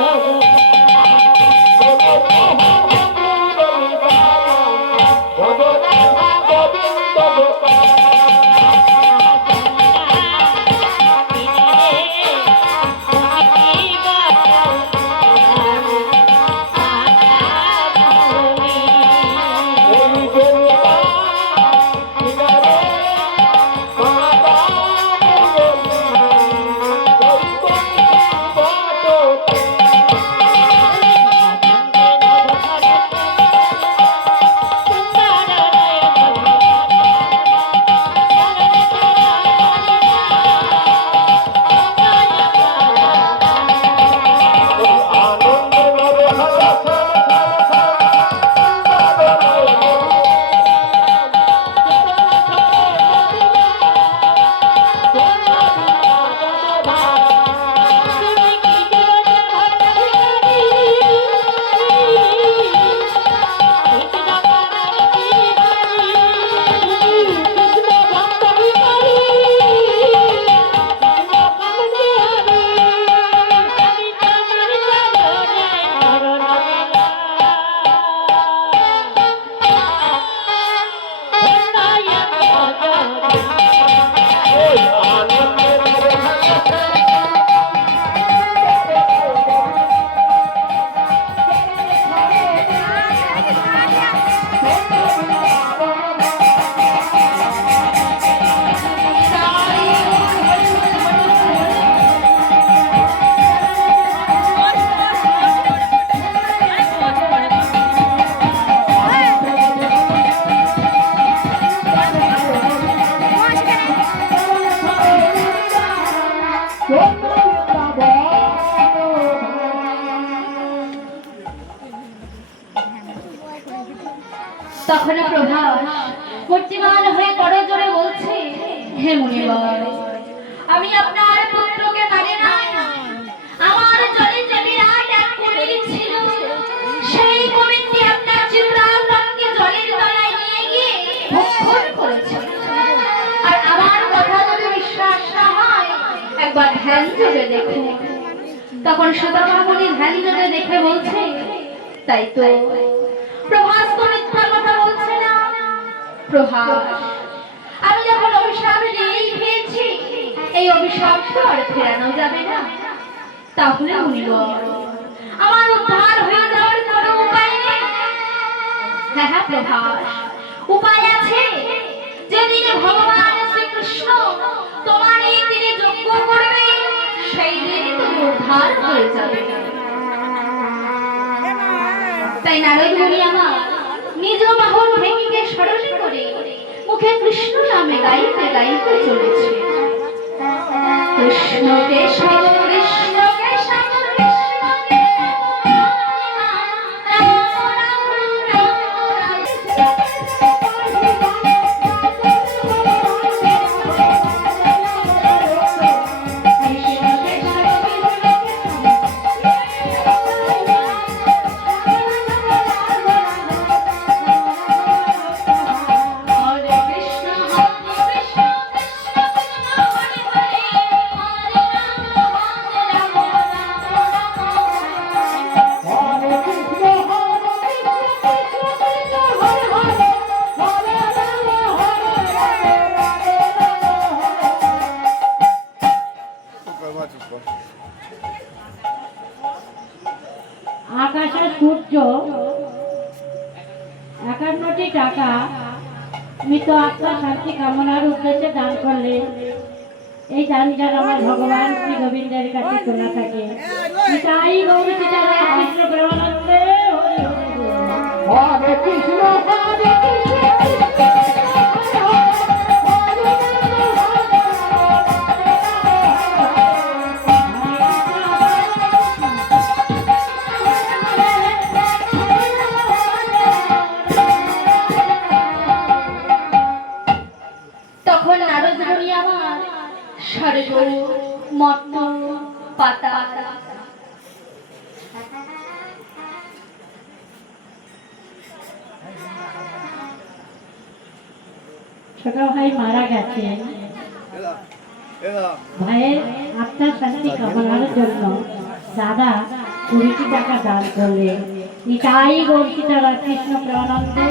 তখন প্রভাস মূর্তিমান হয়ে বড় জোরে বলছে, হে মুনিবর, আমি আপনার পুত্রকে মারি নাই। আমার জলে যে বিরাট এক কুমির ছিল, সেই কুমিরটি আপনার চিত্রাঙ্গনকে জলের তলায় নিয়ে গিয়ে ভক্ষণ করেছে। আর আমার কথা যদি বিশ্বাস না হয়, একবার ধ্যান যোগে দেখুন। তখন সুদামা মুনি ধ্যান যোগে দেখে বলছে, তাই তো, প্রভাস তো মিথ্যা কথা বলছে না। প্রভাস, আমি যখন অভিশাপ নিয়েই ফিরেছি, এই অভিশাপ তো আর ফেরানো যাবে না। তাহলে মুনিবর, আমার উদ্ধার হয়ে যাওয়ার কোনো উপায় নেই? হ্যাঁ হ্যাঁ প্রভাস, উপায় আছে। যেদিনে ভগবান শ্রীকৃষ্ণ তোমার এই দিনে যজ্ঞ করবে, সেই দিনই তুমি উদ্ধার হয়ে যাবে। তাই নারদ মুনি আমার নিজ বাহন ভেঙে স্মরণ করে মুখে কৃষ্ণ নামে গাইতে গাইতে চলেছে। কৃষ্ণ কেশব কৃষ্ণ কেশব কৃষ্ণ আকাশে সূর্য 51টি টাকা মৃত আত্মা শান্তি কামনার উদ্দেশ্যে দান করলে এই দান যেন আমার ভগবান শ্রী গোবিন্দের কাছে তোলা থাকে। তাই গৌরী সীতারাম কৃষ্ণ প্রেমানন্দে হরি হরি বল। হরে কৃষ্ণ হরে তখন নারদ মুনি আমার স্বর্গ মত্ত পাতা ছোট ভাই মারা গেছে, ভাইয়ের আত্মার শান্তি কামনার জন্য দাদা 20টি টাকা দান করলেন। তাই গর্বিত কৃষ্ণ প্রেমানন্দে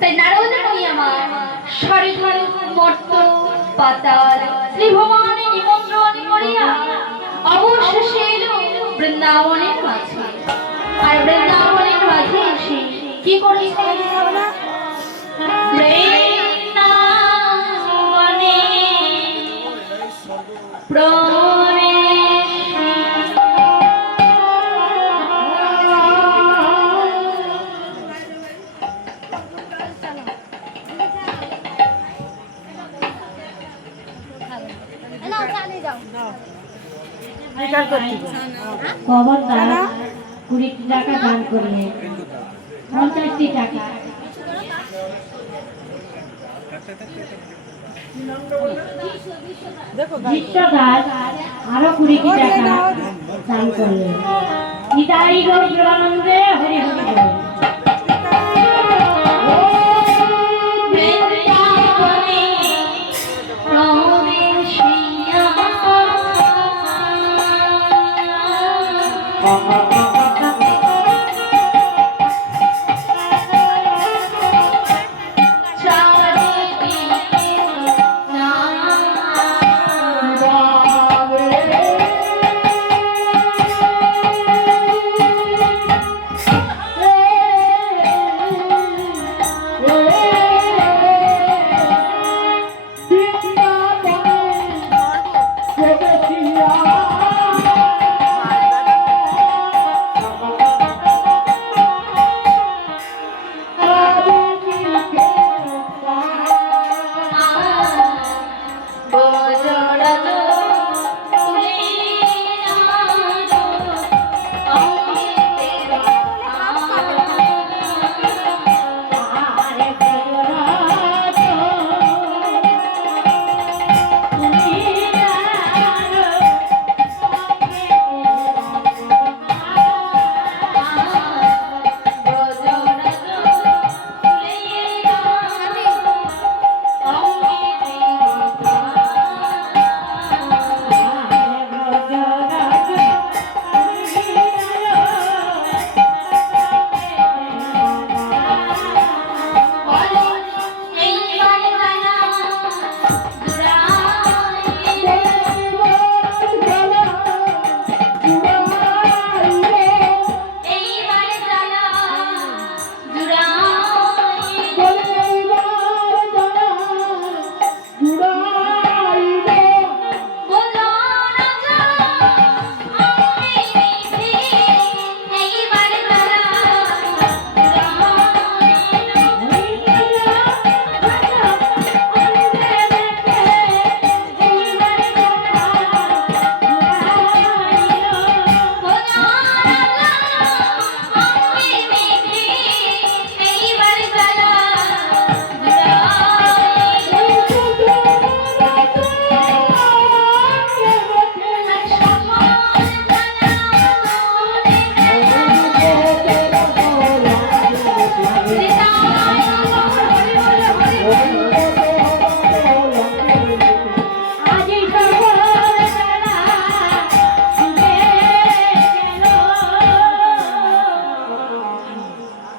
তাই নারদ মুনি আমার স্বর্গ মর্ত পাতাল ত্রিভুবনে নিমন্ত্রণ করিয়া অবশেষে এলো বৃন্দাবনের মাঝে। আর বৃন্দাবনের মাঝে এসে কি করেছে? বৃন্দাবনে প্রবেশ পবন দাদা 20টি টাকা দান করলেন। 50টি টাকা বিশ্ব দাস আরো 20টি টাকা দান করলেন। নিতাই গৌর প্রেমানন্দে হরি হরি বল। বৃন্দাবনে প্রবেশিয়া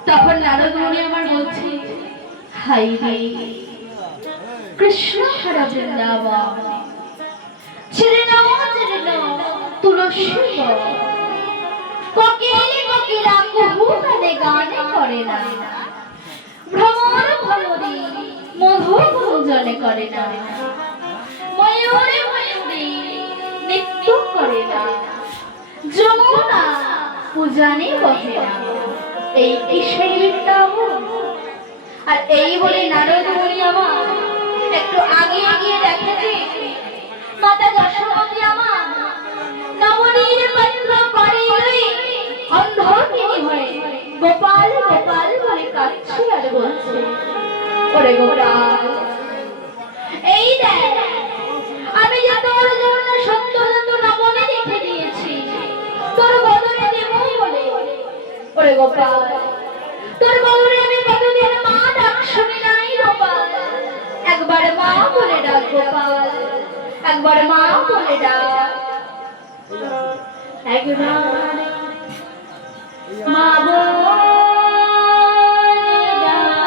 তখন নারদ মুনি আমার বলছে, হাই রে কৃষ্ণ সারা বৃন্দাবন ছেড়ে নাও তুলসী কোকিল কোকিলা কুহু কানে গানে করে না, ভ্রমর ভ্রমরি মধু গুঞ্জনে করে না, ময়ূরে ময়ূরী নৃত্য করে না, যমুনা পূজানে বহে না, এই কিসের বৃন্দাবন? আর এই বলে নারদ মুনি আমার একটু আগে এগিয়ে দেখে যে মাতা যশোমতী আমার নবনীর পাত্র করে অন্ধকিনী হয়ে গোপাল গোপাল বলে কাঁদছে আর বলছে, ওরে গোপাল এই দেখ আমি যে তোর জন্য সত্য সত্য নবনী রেখে দিয়েছি তোর বদলে দেব বলে, ওরে গোপাল তোর বদলে একবার মা বলে ডাক, একবার মা বলে ডাক,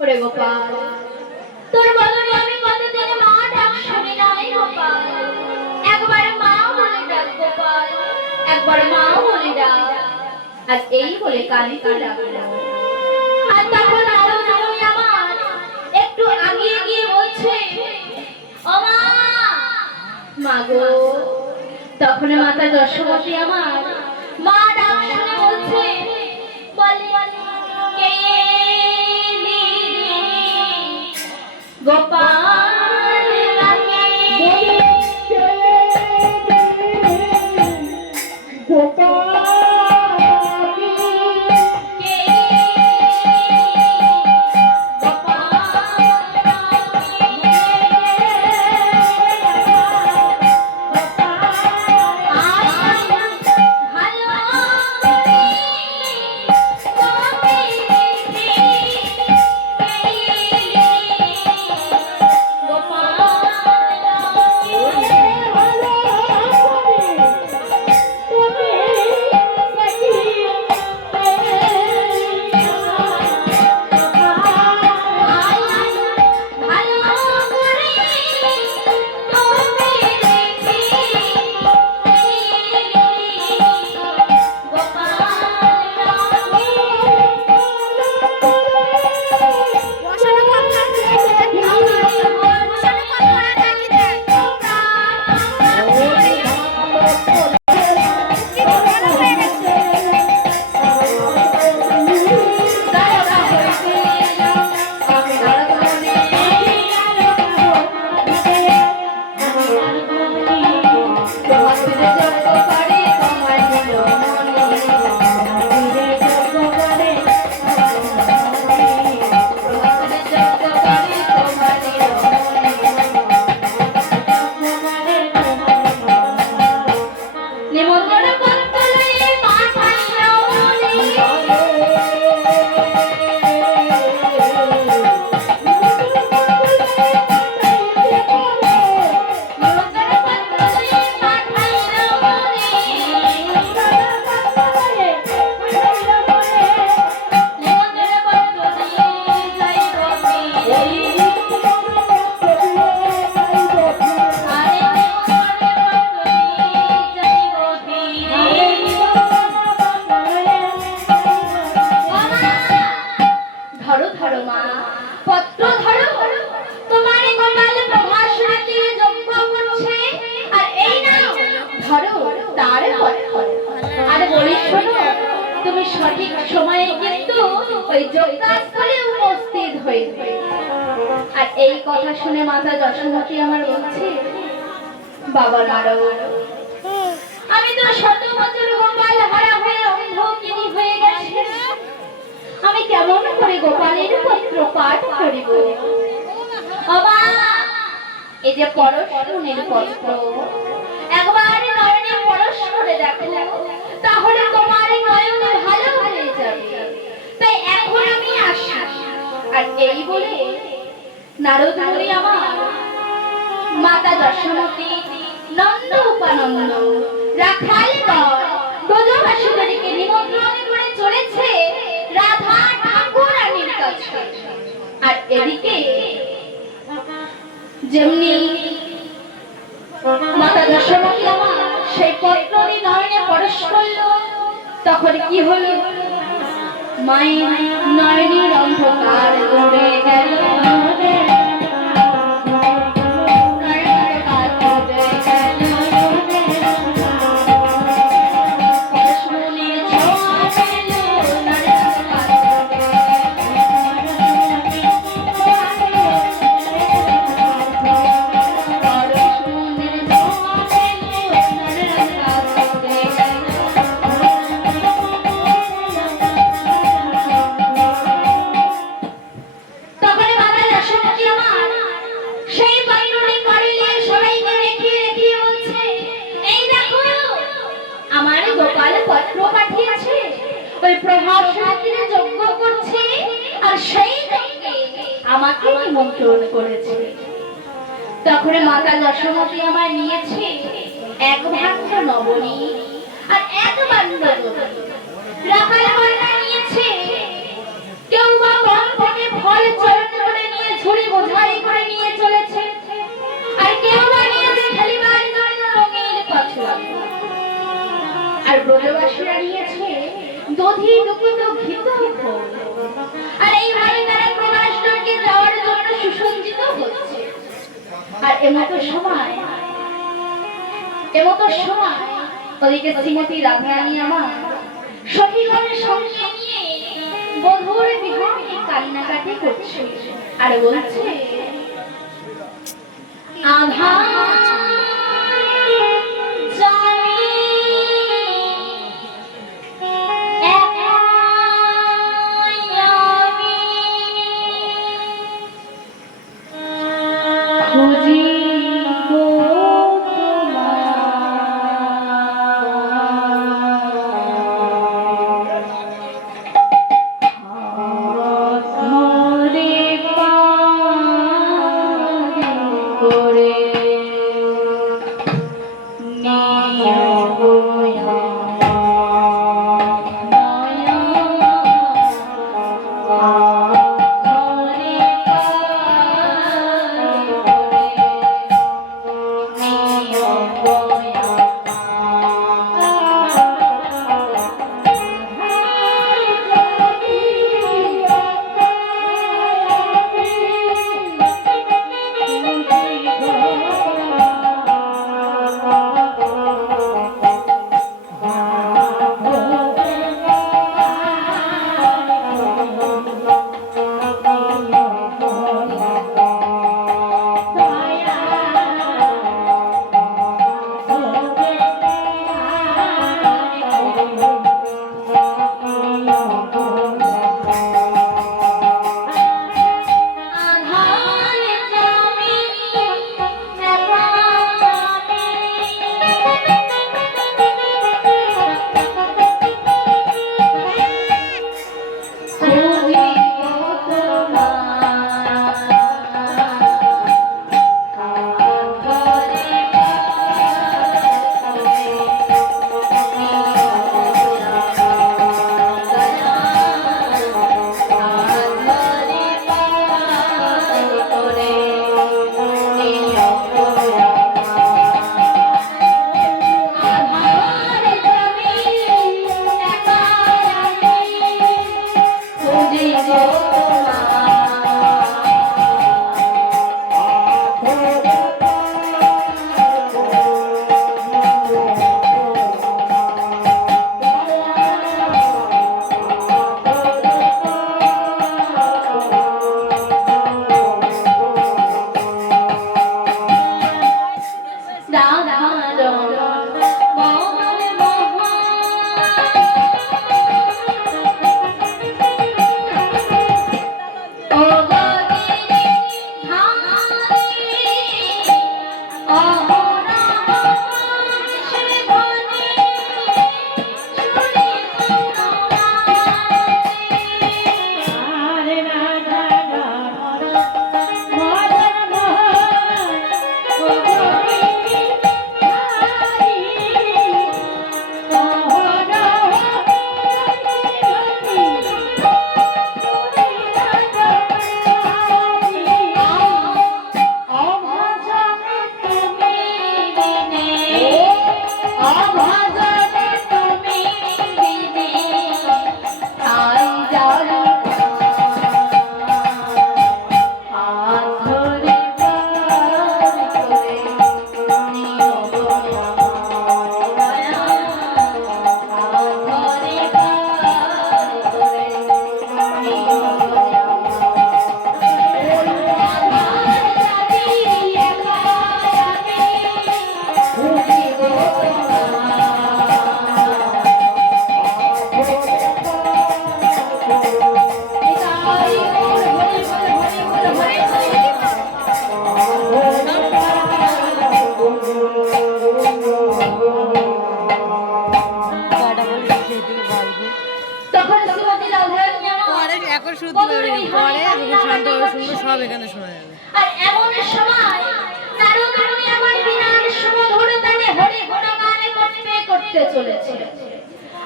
ওরে গোপাল, তোর বদলে আমি কতদিন মা ডাক শুনি নাই গোপাল, একবার মা বলে ডাক গোপাল, একবার মা বলে ডাক। আর এই বলে কাঁদিতে লাগলো। আর তখন আরো জননী আমার একটু আগিয়ে গিয়ে বলছে, ও মা, মা গো। তখন মাতা যশোমতী আমার মা ডাক শুনে বলছে, কে গোপাল গোপাল পত্র ধরো, তোমার গোপাল প্রভাসরাতে যজ্ঞ করছে। সঠিক সময়ে কিন্তু ওই যজ্ঞাস্থলে উপস্থিত হয়েছে। আর এই কথা শুনে মাতা যশোমতী আমার বলছে, বাবা নারদ, আমি তো শত বছর গোপাল হারা হয়ে অন্ধকিনী হয়ে গেছি, আমি কেমন করে গোপালের পত্র পাঠ করিব? বাবা, এই যে পরশুনের পত্র একবার নয়নে পরশ করে দেখো, তাহলে তোমার নয়ন ভালো হয়ে যাবে। তাই এখন আমি আসি। আর এই বলে নারদ মুনি আমার মাতা যশোমতী, নন্দ উপানন্দ, রাখালগণ, ব্রজবাসীদেরকে নিমন্ত্রণ করে চলেছে রাধা ঠাকুরানীর কাছে। আর এদিকে যেমনি মাতা যশোমতী আমার সেই পত্রটি নয়নে পরশ করল, তখন কি হলো? মায়ের নয়নের অন্ধকার দূরে গেল, আমাকে নিমন্ত্রণ করেছে। তখন মাতা যশোমতী আমায় নিয়েছে এক ভাণ্ড নবনী আর এক ভাণ্ড রাখালগণরা নিয়েছে। কেউ বা বন থেকে ফল চরণ করে নিয়ে ঝুড়ি বোঝাই করে নিয়ে চলেছে, আর কেউ বা নিয়েছে খেলিবার জন্য রঙিন পাছুয়া, আর ব্রজবাসীরা নিয়েছে দধি দুকুত ঘিত ফল। আর এইভাবে তারা প্রবাসকে যাওয়ার জন্য সুসজ্জিত হচ্ছে। আর এমতো সময় ওদিকে শ্রীমতী রাধারানী আমার সখীগণের সঙ্গে নিয়ে বধূর বিহারে কান্নাকাটি করছে আর বলছে, আভা সব এখানে শোনা যাবে। আর এমন সময় নারদ মুনি আমার বিরাট সুমধুর তানে হরি গুণগান করতে চলেছে।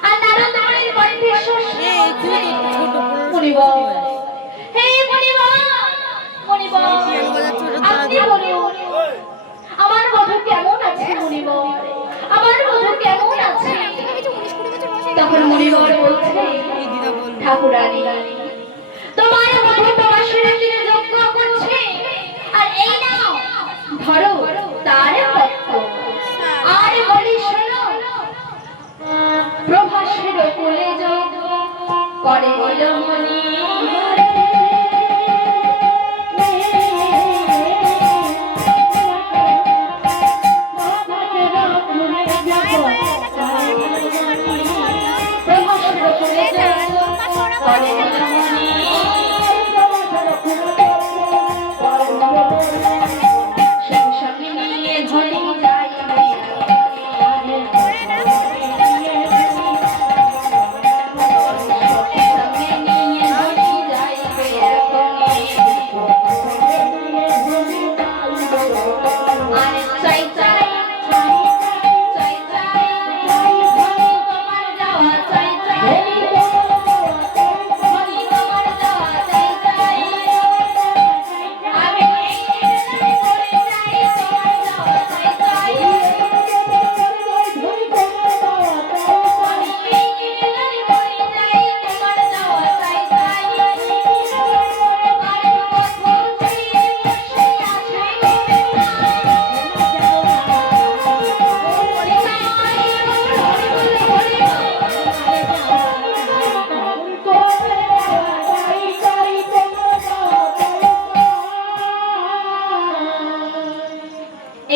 আর নারদ মুনির কণ্ঠস্বর মুনিবর, হে মুনিবর, মুনিবর, আপনি বলুন আমার বধূ কেমন আছে মুনিবর, আমার বধূ কেমন আছে? তখন মুনিবর বলছে, ঠাকুরানী তোমার বধূ তোমার শরীরে যজ্ঞ করছে, আর এই নাও ধরো তার রক্ত। আর বলি শোনো, প্রভাসের কোলে যজ্ঞ করে নীলমণি।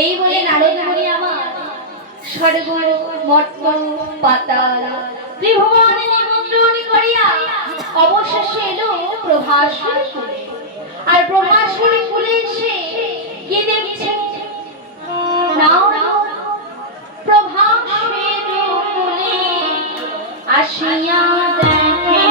এই বলে নারদ মুনি আমার স্বর্গ মর্ত পাতাল ত্রিভুবনে নিমন্ত্রণ করিয়া অবশেষে এলো প্রভাসের কুলে। আর প্রভাসের কুলে এসে কি দেখছে, নাও প্রভাসের কুলে আসিয়া দেখে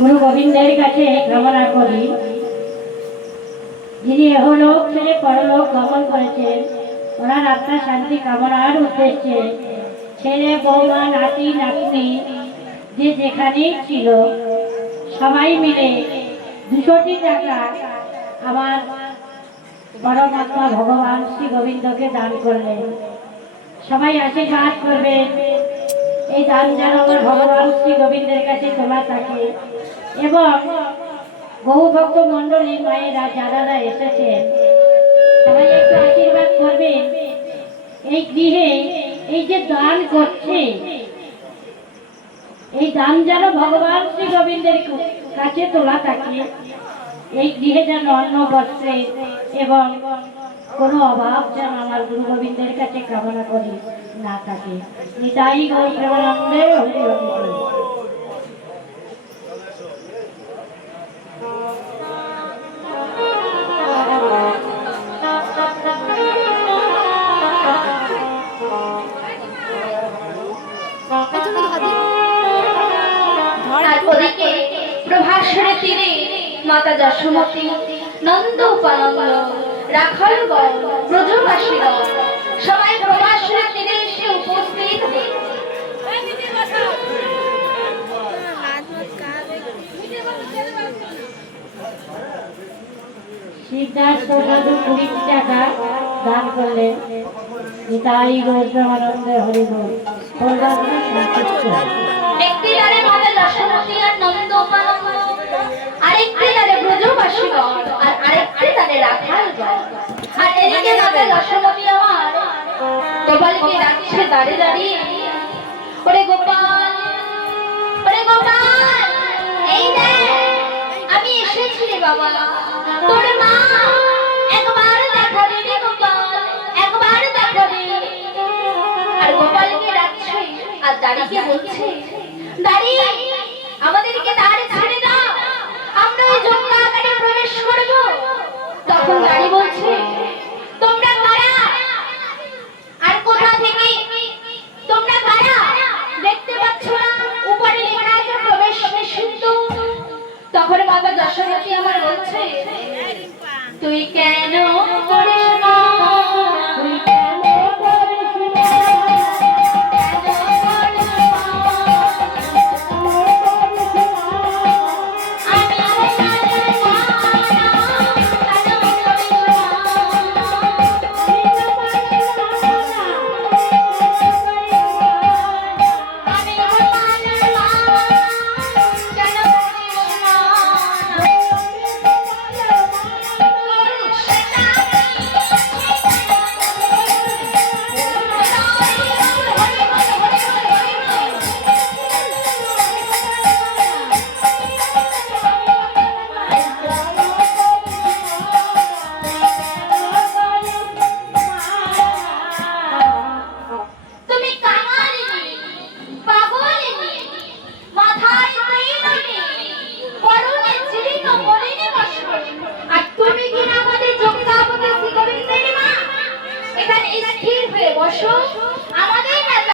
গুরু গোবিন্দের কাছে কামনা করি, যিনি এহলোক ছেড়ে পরলোক গমন করেছেন, ওনার আত্মার শান্তি কামনার উদ্দেশ্যে ছেলে বৌমা নাতি নাতনি যে যেখানেই ছিল সবাই মিলে 200টি টাকা আমার পরমাত্মা ভগবান শ্রী গোবিন্দকে দান করলেন। সবাই আশীর্বাদ করবেন এই দান যেন আমার ভগবান শ্রী গোবিন্দের কাছে তোলা থাকে। এবং বহু ভক্ত মন্ডলী মায়েরা যারা এসেছেন সবাই একটু আশীর্বাদ করবেন। এই গৃহে এই যে দান করছে, এই দান যেন ভগবান শ্রী গোবিন্দের কাছে তোলা থাকে। এই গৃহে যেন অন্ন বস্ত্রে এবং কোনো অভাব যেন আমার গুরু গোবিন্দের কাছে কামনা করি না থাকে। নিতাই গৌর প্রেমানন্দে হরি হরি। ওদিকে প্রভাসরে তীরে মাতা যশোমতী, নন্দ উপানন্দ, রাখালগণ, ব্রজবাসীগণ সবাই প্রভাসরে তীরে এসে উপস্থিত হয়ে শিবদাস প্রসাদু 20 টাকা দান করলেন। তাই গৌরবানন্দে হরিবল সর্বাত্মা সন্তুষ্ট। একটি দ্বারে মাতা যশোমতী আর নন্দ উপানন্দ, আরেকটি দ্বারে ব্রজবাসীগণ, আর আরেকটি দ্বারে রাখালগণ। আর এদিকে মাতা যশোমতী আমার গোপালকে ডাকছে দাঁড়িয়ে দাঁড়িয়ে, ওরে গোপাল, ওরে গোপাল, এই দেখ আমি এসেছি রে বাবা, তোর মা একবার দেখা দে রে গোপাল, একবার দেখা দে। আর গোপালকে ডাকছে আর দাঁড়িয়ে বলছে, দাঁড়ি আমাদেরকে দাঁড়ে ছেড়ে দাও, আমরা ওই জঙ্গলাগারে প্রবেশ করব। তখন দাঁড়ি বলছে,